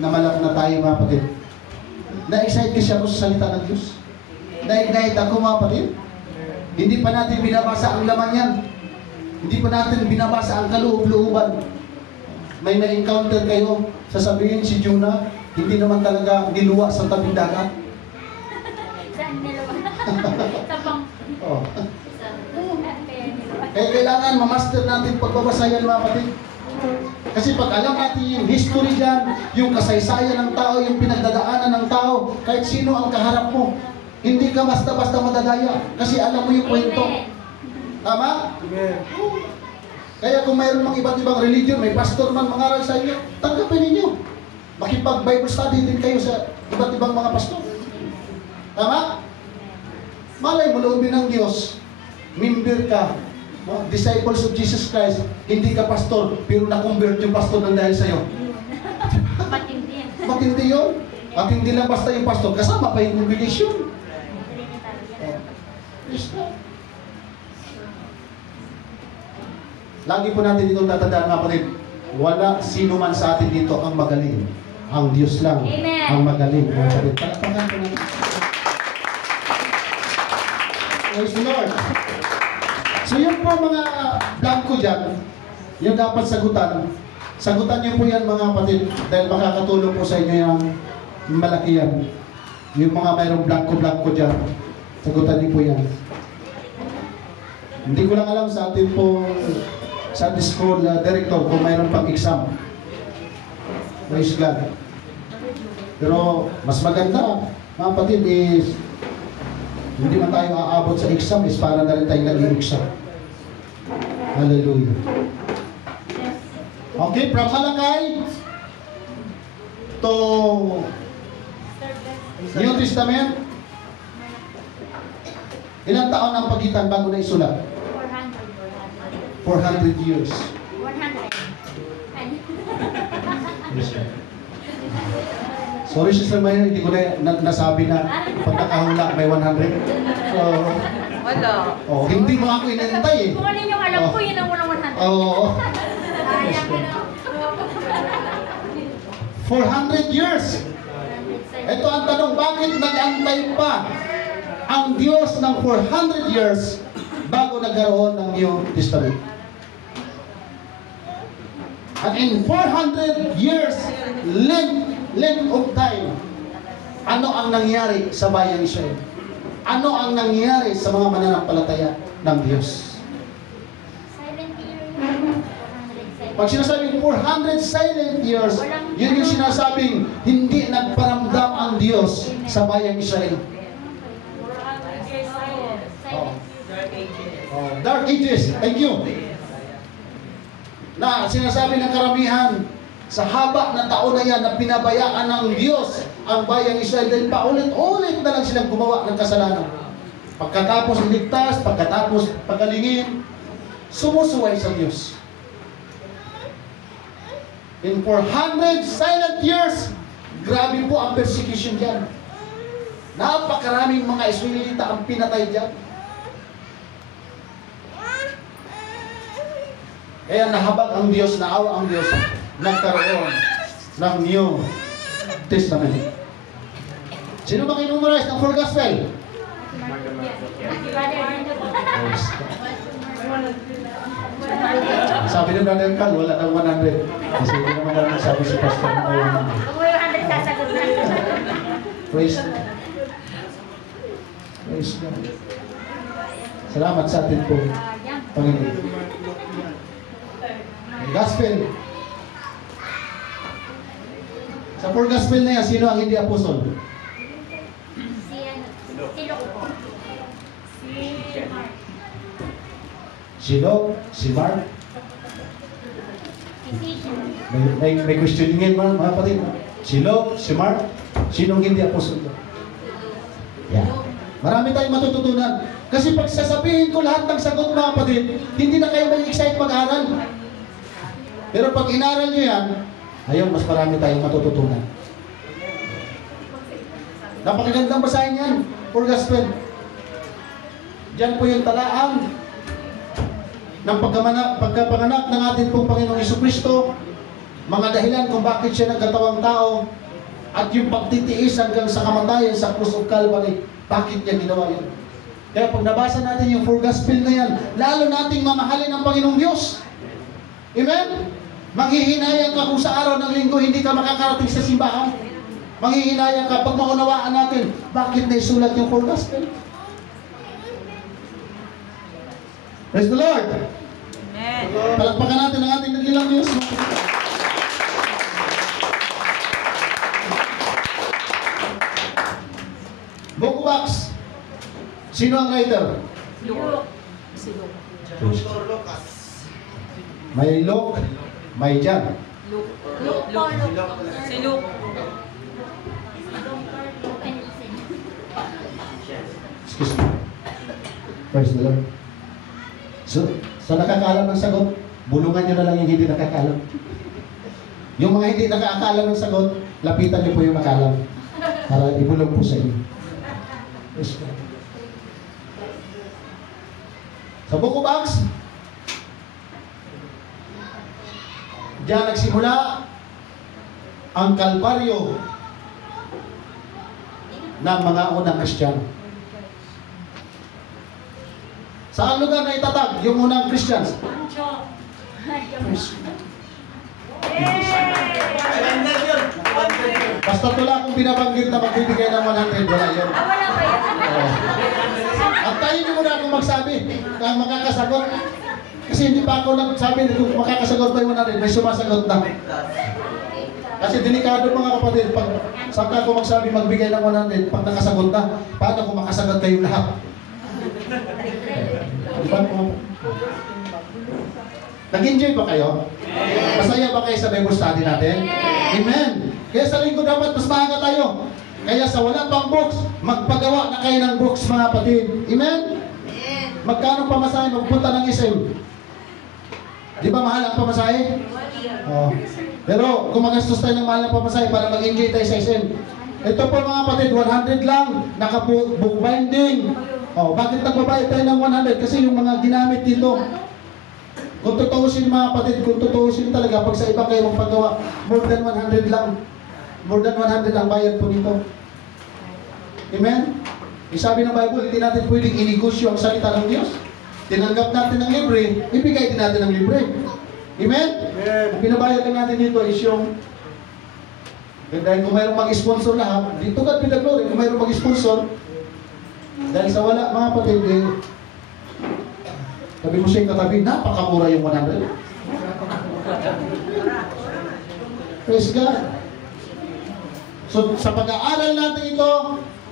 namalak na tayo mga kapatid. Na-excite kasi ako sa salita ng Diyos. Na-ignite ako mga kapatid. Hindi pa natin binabasa ang laman yan. Hindi pa natin binabasa ang kaloob-looban. May na-encounter kayo, sasabihin si Jonah, hindi naman talaga niluwa sa tabing dagat. Saan niluwa? Sa pang... Oh. Kaya niluwa. Kaya kailangan ma-master natin pagbabasa yan mga kapatid. Kasi pag alam natin yung history dyan, yung kasaysayan ng tao, yung pinagdadaanan ng tao, kahit sino ang kaharap mo, hindi ka basta-basta madadaya kasi alam mo yung kwento. Amen. Tama? Kaya kung mayroon mga iba't ibang religion, may pastor man mangaral sa inyo, tanggapin ninyo. Makipag-Bible study din kayo sa iba't ibang mga pastor. Tama? Malay mo, loobin ng Diyos, member ka, no? Disciples of Jesus Christ, hindi ka pastor, pero na-convert yung pastor ng dahil sa'yo. Matindi yan. Matindi yun. At hindi lang basta yung pastor, kasama pa yung congregation. Yes, no? Lagi po natin dito tatandaan, mga kapatid, wala sino man sa atin dito ang magaling. Ang Diyos lang Amen. ang magaling. Mga kapatid, palakpakan po natin. Praise the Lord. So yun po mga blanco dyan, yung dapat sagutan. Sagutan niyo po yan mga kapatid dahil makakatulong po sa inyo yung malaki yan. Yung mga mayroong blanco-blanco dyan, sagutan niyo po yan. Hindi ko lang alam sa atin po Sunday School Director kung mayroon pang exam. Praise God. Pero mas maganda mga kapatid is hindi man tayo aabot sa exam is para na rin tayo nag-i-exam. Hallelujah. Okay, from Malakay to New Testament. Ilang taon ang pagitan bago na isulat? 400 years. 100. Sorry, Sister Maya, hindi ko na nasabi na pag nakahula may 100. So, Wala. oh, hindi mo ako inintay eh. Kung ano yung alam ko, yun ang walang 100. Oo. Sayang ano. 400 years. Ito ang tanong, bakit nag-antay pa ang Diyos ng 400 years bago nagkaroon ng New Testament? At in 400 years length of time, ano ang nangyari sa bayang Israel? Ano ang nangyari sa mga mananampalataya ng Diyos? Silent year. 400 Pag sinasabing 400 silent years, yun yung sinasabing hindi nagparamdam ang Diyos sa bayang Israel. Oh. Oh, Dark Ages, thank you. Na sinasabi ng karamihan, sa haba ng taon na yan na pinabayaan ng Diyos ang bayang Israel dahil paulit-ulit na lang silang gumawa ng kasalanan. Pagkatapos iligtas, pagkatapos pagalingin, sumusuway sa Diyos. In 400 silent years, grabe po ang persecution dyan. Napakaraming mga Israelita ang pinatay dyan. Kaya nahabag ang Diyos, naawa ang Diyos, nagkaroon ng New Testament. Sino bang inumarize ng full gospel? Sabi ni Brother Carl, wala ng 100. Kasi hindi naman namin sabi si Pastor na may 100. Kung may 100 sasagot na. Praise God. Praise God. Salamat sa atin po, Panginoon. Gospel. Sa full gospel na yan, sino ang hindi apostol? Si Luke po. Si Mark. Si Luke, si Mark. Si Stephen. May questioningin mga kapatid. Si Luke, si Mark. Sinong hindi apostol? Yeah. Marami tayong matututunan. Kasi pag sasabihin ko lahat ng sagot mga kapatid, hindi na kayo may excite mag-aral. Pero pag inaral nyo yan, ayun, mas marami tayong matututunan. Napakagandang basahin yan, for gospel. Diyan po yung talaan ng pagkapanganak ng ating pong Panginoong Jesucristo, mga dahilan kung bakit siya nagkatawang tao, at yung pagtitiis hanggang sa kamatayan sa Cross of Calvary, bakit niya ginawa yun? Kaya pag nabasa natin yung for gospel na yan, lalo nating mamahalin ang Panginoong Diyos. Amen? Manghihinayang ka kung sa araw ng linggo hindi ka makakarating sa simbahan. Manghihinayang ka pag maunawaan natin bakit naisulat yung for gospel. Praise the Lord! Amen. Palakpakan natin ang ating nagilang Diyos. Book of Acts. Sino ang writer? Luke. Si Luke. Dr. Lucas. May Luke, may John. Luke. Luke po, Luke. Si Luke. Luke and Ethan. Excuse me. Praise the Lord. So, sa nakakaalam ng sagot, bulungan nyo na lang yung hindi nakakaalam. Yung mga hindi nakakaalam ng sagot, lapitan nyo po yung nakaalam para ibulong po sa inyo. Praise God. Sa Book of Acts, diyan nagsimula ang kalbaryo ng mga unang Kristiyano. Saan lugar na itatag yung unang Christians? Basta tula kung binabanggit na magbibigay ng 100, wala yun. Wala ba yan? Oo. At tayo nyo muna akong magsabi kung makakasagot. Kasi hindi pa ako nagsabi kung makakasagot ba yung 100, may sumasagot na. Kasi delikado mga kapatid, pag saka ako magsabi magbigay ng 100, pag nakasagot na, paano kung makasagot kayong lahat? Diba? Nag-enjoy ba kayo? Masaya ba kayo sa Bible study natin? Amen! Kaya sa linggo dapat mas maaga tayo. Kaya sa wala pang books, magpagawa na kayo ng books mga kapatid. Amen? Magkano pamasahe magpunta ng SM? Di ba mahal ang pamasahe? Oh. Pero kung magastos tayo ng mahal ng pamasahe para mag-enjoy tayo sa SM. Ito po mga kapatid, 100 lang, naka-bookbinding. Oh, bakit nagbabayad tayo ng 100? Kasi yung mga ginamit dito. Kung tutuusin mga kapatid, kung tutuusin talaga, pag sa iba kayo magpagawa, more than 100 lang. More than 100 ang bayad po nito. Amen? Sabi ng Bible, hindi natin pwedeng inegosyo ang salita ng Diyos. Tinanggap natin ng libre, ibigay din natin ng libre. Amen? Ang binabayad lang natin dito is yung dahil kung mayroong mag-sponsor lahat, dito God be the glory, kung mayroong mag-sponsor, dahil sa wala mga kapatid, sabi mo siya yung katabi, napakamura yung 100. Praise God. So, sa pag-aaral natin ito,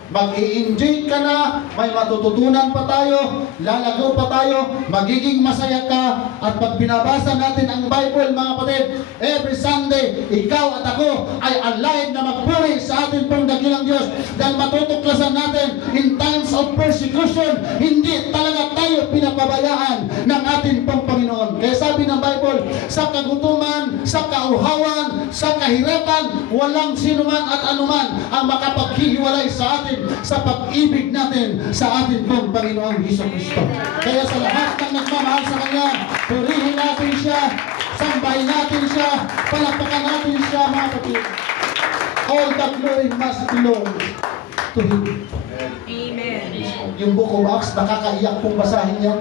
mag-i-enjoy ka na, may matututunan pa tayo, lalago pa tayo, magiging masaya ka, at pag binabasa natin ang Bible, mga kapatid, every Sunday, ikaw at ako ay alive na magpuri sa ating pong dakilang Diyos dahil matutuklasan natin in times of persecution, hindi talaga tayo pinapabayaan ng ating pong Panginoon. Kaya sabi ng Bible, sa kagutuman, sa kauhawan, sa kahirapan, walang sinuman at anuman ang makapaghihiwalay sa atin sa pag-ibig natin sa ating pong Panginoong Hesus-Kristo. Kaya sa lahat ng nagmamahal sa Kanya, purihin natin siya, sambahin natin siya, palakpakan natin siya, mga kapatid. All the glory must belong to Him. Amen. Yung Book of Acts, nakakaiyak pong basahin yan.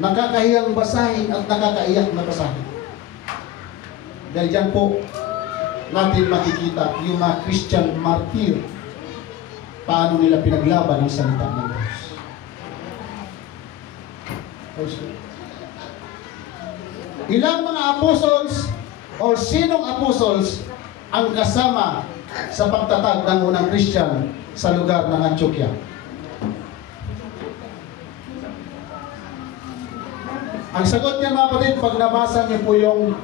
Nakakahiyang basahin at nakakaiyak na basahin. Dahil dyan po, natin makikita yung mga Christian martyr, paano nila pinaglaban ang salita ng Diyos. Ilang mga apostles o sinong apostles ang kasama sa pagtatag ng unang Christian sa lugar ng Antioquia? Ang sagot niya mga kapatid, pag nabasa niyo po yung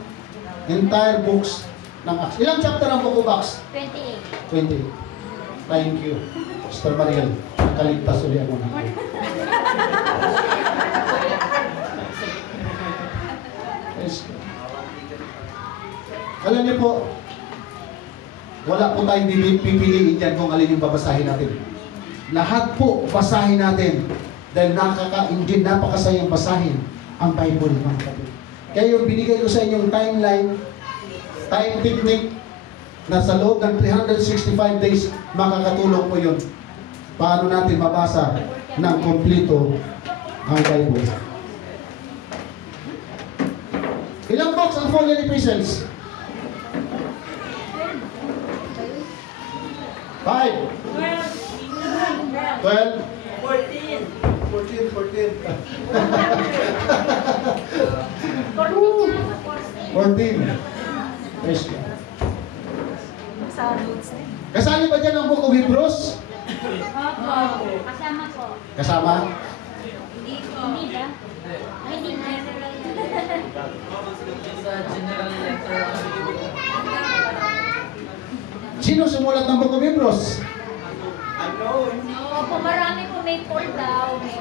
entire books ng Acts. Ilang chapter ang Book of Acts? 28. 20. Thank you, Sister Mariel. Kaligtas ulit ako na. Yes. Alam niyo po, wala po tayong pipiliin dyan kung alin yung babasahin natin. Lahat po basahin natin dahil nakaka-enjoy, napakasayang basahin ang Bible, mga kapatid. Kaya yung binigay ko sa inyong timeline, time technique, na sa loob ng 365 days, makakatulong po yun. Paano natin mabasa ng kompleto ang Bible. Ilang books ang Pauline epistles? 5. 12. 14. Yes. Sa notes na. Kasali ba dyan ang Book of Hebrews? Opo. Kasama po. Kasama? Hindi ba? Ay, hindi na. Sino sumulat ng Book of Hebrews? Opo, marami po may Paul daw. May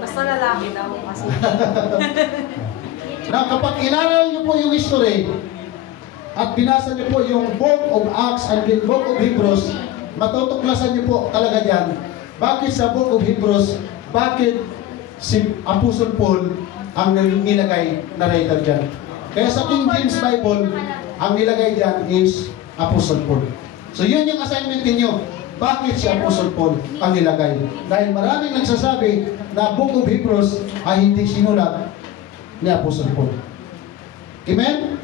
Basta lalaki daw kasi. Na kapag inaral niyo po yung history at binasa niyo po yung Book of Acts and the Book of Hebrews, matutuklasan niyo po talaga dyan bakit sa Book of Hebrews, bakit si Apostle Paul ang nilagay na writer dyan. Kaya sa King James Bible, ang nilagay dyan is Apostle Paul. So yun yung assignment ninyo. Bakit si Apostle Paul ang nilagay? Dahil maraming nagsasabi na Book of Hebrews ay hindi sinulat ni Apostle Paul. Amen?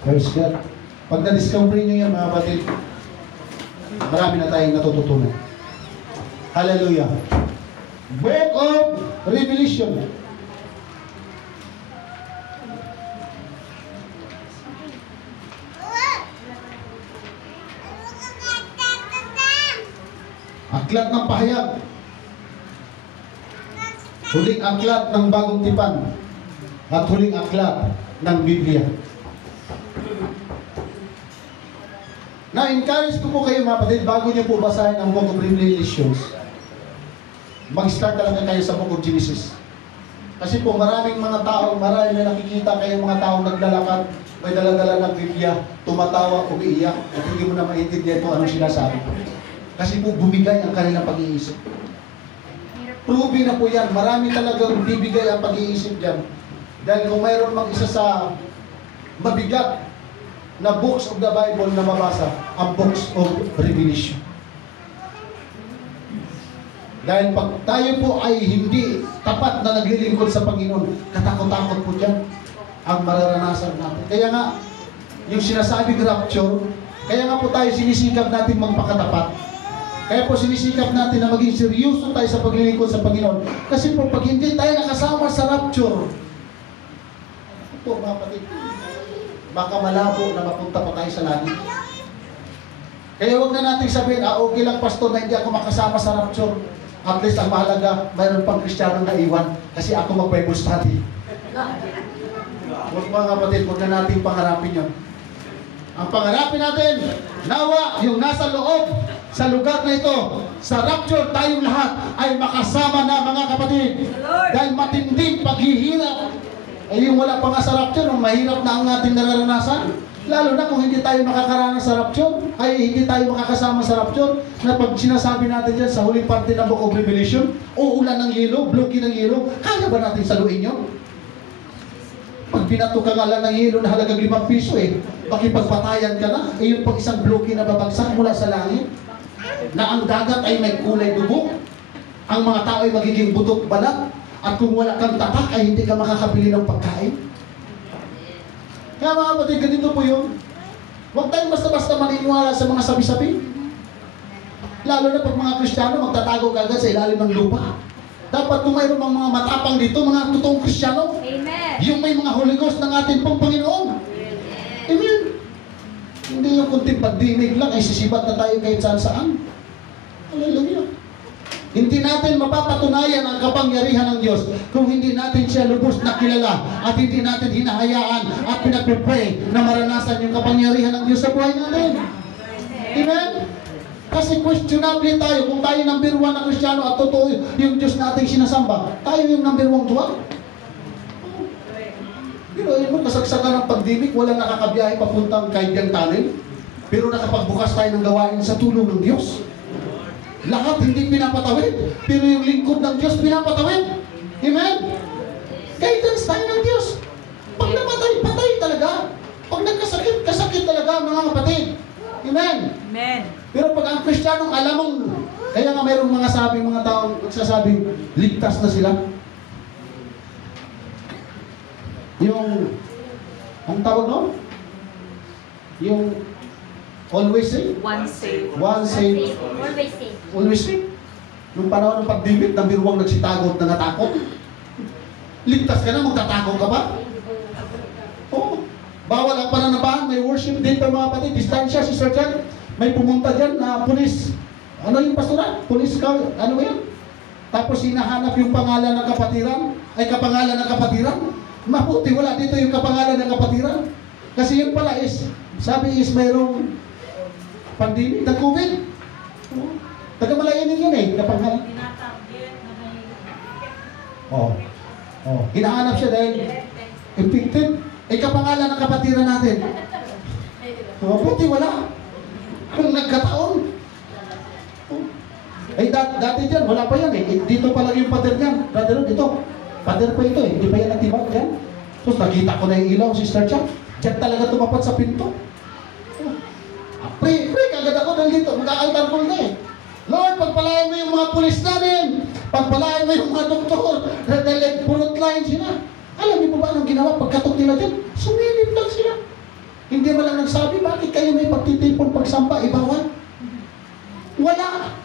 Praise God. Pag na-discover nyo yan mga kapatid, marami na tayong natututunan. Hallelujah. Book of Revelation. Aklat ng pahayag. Huling aklat ng bagong tipan. At huling aklat ng Biblia. Na-encourage ko po kayo mga kapatid, bago niyo po basahin ang Book of Revelations, mag-start talaga kayo sa Book of Genesis. Kasi po maraming mga tao, marami na nakikita kayo mga tao naglalakad, may dala-dala ng Biblia, tumatawa, umiiyak, at hindi mo na maintindihan kung anong sinasabi. Kasi po bumigay ang kanilang pag-iisip. Proven na po yan, marami talagang bibigay ang pag-iisip dyan. Dahil kung mayroon mang isa sa mabigat na books of the Bible na mabasa, ang books of Revelation. Dahil pag tayo po ay hindi tapat na naglilingkod sa Panginoon, katakot-takot po dyan ang mararanasan natin. Kaya nga, yung sinasabing rapture, kaya nga po tayo sinisikap natin magpakatapat. Kaya po sinisikap natin na maging seryoso tayo sa paglilingkod sa Panginoon. Kasi po pag hindi tayo nakasama sa rapture, ito mga kapatid, baka malabo na mapunta pa tayo sa langit. Kaya huwag na natin sabihin, okay lang pastor na hindi ako makasama sa rapture. At least ang mahalaga, mayroon pang Kristiyano na iwan kasi ako mag-Bible study. Huwag mga kapatid, huwag na natin pangarapin yun. Ang pangarapin natin, nawa yung nasa loob sa lugar na ito, sa rapture tayong lahat ay makasama na mga kapatid. Dahil matinding paghihirap. Eh yung wala pa nga sa rapture, mahirap na ang ating nararanasan. Lalo na kung hindi tayo makakaranas sa rapture, ay hindi tayo makakasama sa rapture, na pag sinasabi natin dyan sa huling parte ng Book of Revelation, uulan ng yelo, bloke ng yelo, kaya ba natin saluin yun? Pag binato ka nga lang ng yelo na halagang 5 piso makipagpatayan ka na, yung pag isang bloke na babagsak mula sa langit, na ang dagat ay may kulay dugo, ang mga tao ay magiging butot balat, at kung wala kang tatak ay hindi ka makakabili ng pagkain. Kaya mga kapatid, ganito po yun. Huwag tayong basta-basta maniniwala sa mga sabi-sabi. Lalo na pag mga Kristiyano, magtatago kagad sa ilalim ng lupa. Dapat kung mayroon mga matapang dito, mga totoong Kristiyano, Amen. yung may mga Holy Ghost ng ating pong Panginoon. Amen. Hindi yung kunting pagdinig lang ay sisibat na tayo kahit saan-saan. Hallelujah. Hindi natin mapapatunayan ang kapangyarihan ng Diyos kung hindi natin siya lubos na kilala at hindi natin hinahayaan at pinagpipray na maranasan yung kapangyarihan ng Diyos sa buhay natin. Amen? Kasi questionable tayo kung tayo number 1 na Kristiyano at totoo yung Diyos nating sinasamba. Tayo yung number 1 duwa. Pero yun mo, kasagsagan ng pagdimik, walang nakakabiyahe papuntang Kaibiang Tunnel. Pero nakapagbukas tayo ng gawain sa tulong ng Diyos. Lahat hindi pinapatawid, pero yung lingkod ng Diyos pinapatawid. Amen? Guidance tayo ng Diyos. Pag namatay, patay talaga. Pag nagkasakit, kasakit talaga mga kapatid. Amen? Amen. Pero pag ang Kristiyanong alam mong, kaya nga mayroong mga tao nagsasabing, ligtas na sila. Ang tawag no? Yung always safe. One save. One safe. Always safe. Always safe. Nung panahon ng pagdimik, nabiruang nagsitagot na natakot. Ligtas ka na, magtatakot ka ba? Oo. Bawal ang pananabahan, may worship din pa mga kapatid. Distansya, si Sir John, may pumunta dyan na pulis. Ano yung pastoral? Pulis ka, ano yan? Tapos hinahanap yung pangalan ng kapatiran. Ay kapangalan ng kapatiran. Mabuti, wala dito yung kapangalan ng kapatiran. Kasi yun pala is, sabi is mayroong pandemic ng COVID. Taga-Malayanin yun eh, kapangalan. Oh. Oh, hinahanap siya dahil infected. Eh, kapangalan ng kapatiran natin. Oh, buti wala. Kung nagkataon. Oh. Eh, dati dyan, wala pa yan eh. Dito pa lang yung pader niyan. Brother, dito. Pader pa ito eh. Hindi pa yan natibag yan. Tapos nakita ko na yung ilaw, Sister Chuck. Diyan talaga tumapat sa pinto. Oh. Pray, kagad ako dahil dito. Mag-aaltar ko na eh. Lord, pagpalain mo yung mga pulis namin. Pagpalain mo yung mga doktor. Dahil purot line sila. Alam niyo po ba anong ginawa? Pagkatok nila dyan, sumilip lang sila. Hindi mo lang nagsabi, bakit kayo may pagtitipon pagsampa, ibawal? Wala.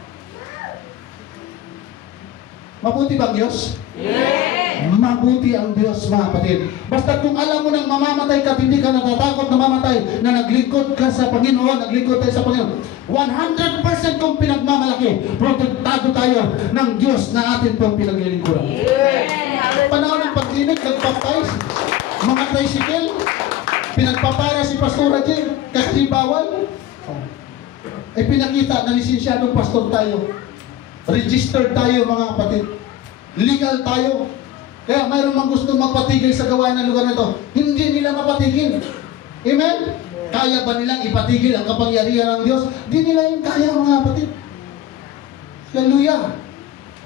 Mabuti ba ang Diyos? Yes! Mabuti ang Diyos, mga kapatid. Basta kung alam mo nang mamamatay ka, hindi ka natatakot na mamatay, na naglingkod ka sa Panginoon, naglingkod tayo sa Panginoon, 100% kung pinagmamalaki, protektado tayo ng Diyos na atin pong pinaglilingkuran. Panahon ng pagdinig, nagpaptize, mga tricycle, pinagpapara si Pastora J, kasi bawal. Eh pinakita na lisensyadong pastor tayo. Registered tayo, mga kapatid. Legal tayo. Kaya mayroon mang gusto magpatigil sa gawain ng lugar na ito, hindi nila mapatigil. Amen? Kaya ba nilang ipatigil ang kapangyarihan ng Diyos? Hindi nila yung kaya, mga kapatid. Hallelujah!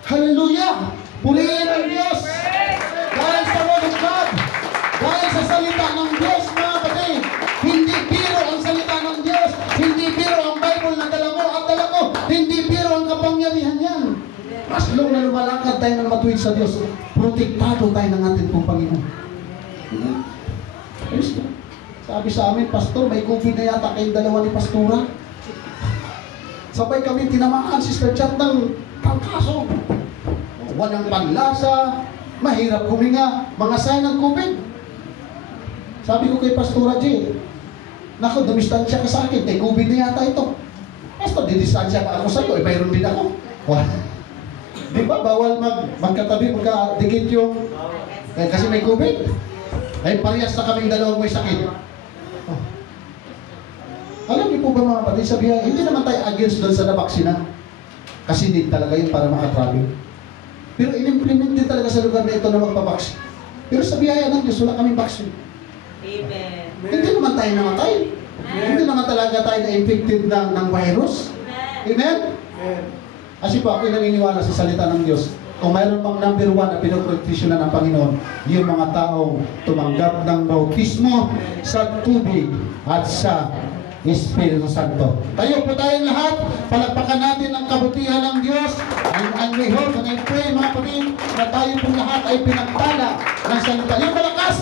Hallelujah! Purihin ang Diyos! Dahil sa Word of God, dahil sa salita ng Diyos, mga kapatid, hindi biro ang salita ng Diyos, hindi biro ang Bible na dala mo at dala ko, hindi biro ang kapangyarihan yan. Mas long na lumalakad tayo ng matuwid sa Diyos, protektado tayo ng ating pong Panginoon. Sabi sa amin, Pastor, may COVID na yata kayong dalawa ni Pastora. Sabay kami tinamaan, Sister Chat, ng pangkaso. Walang panlasa, mahirap huminga, mga sign ng COVID. Sabi ko kay Pastora J, naku, dumistansya ka sa akin, may COVID na yata ito. Pastor, didistansya ka ako sa iyo, eh, mayroon din ako. Di ba, bawal magkatabi, magkadikit yung, kasi may COVID. Ay, parehas na kaming dalawang may sakit. Oh. Alam niyo po ba, mga kapatid, sabihan, hindi naman tayo against doon sa nabaksina. Kasi need talaga yun para makatravel. Pero in-implement din talaga sa lugar na ito na magpabaksin. Pero sa biyaya ng Diyos, wala kaming baksin. Amen. Hindi naman tayo namatay. Hindi naman talaga tayo na-infected ng virus. Amen? Kasi po ako'y naniniwala sa salita ng Diyos. Kung mayroon pang number 1 na pinoprotektisyonan ng Panginoon, yung mga taong tumanggap ng bautismo sa tubig at sa Espiritu Santo. Tayo po tayong lahat, palagpakan natin ang kabutihan ng Diyos. And we hope and I pray, mga kapatid, na tayo po lahat ay pinagpala ng salita. Yung malakas,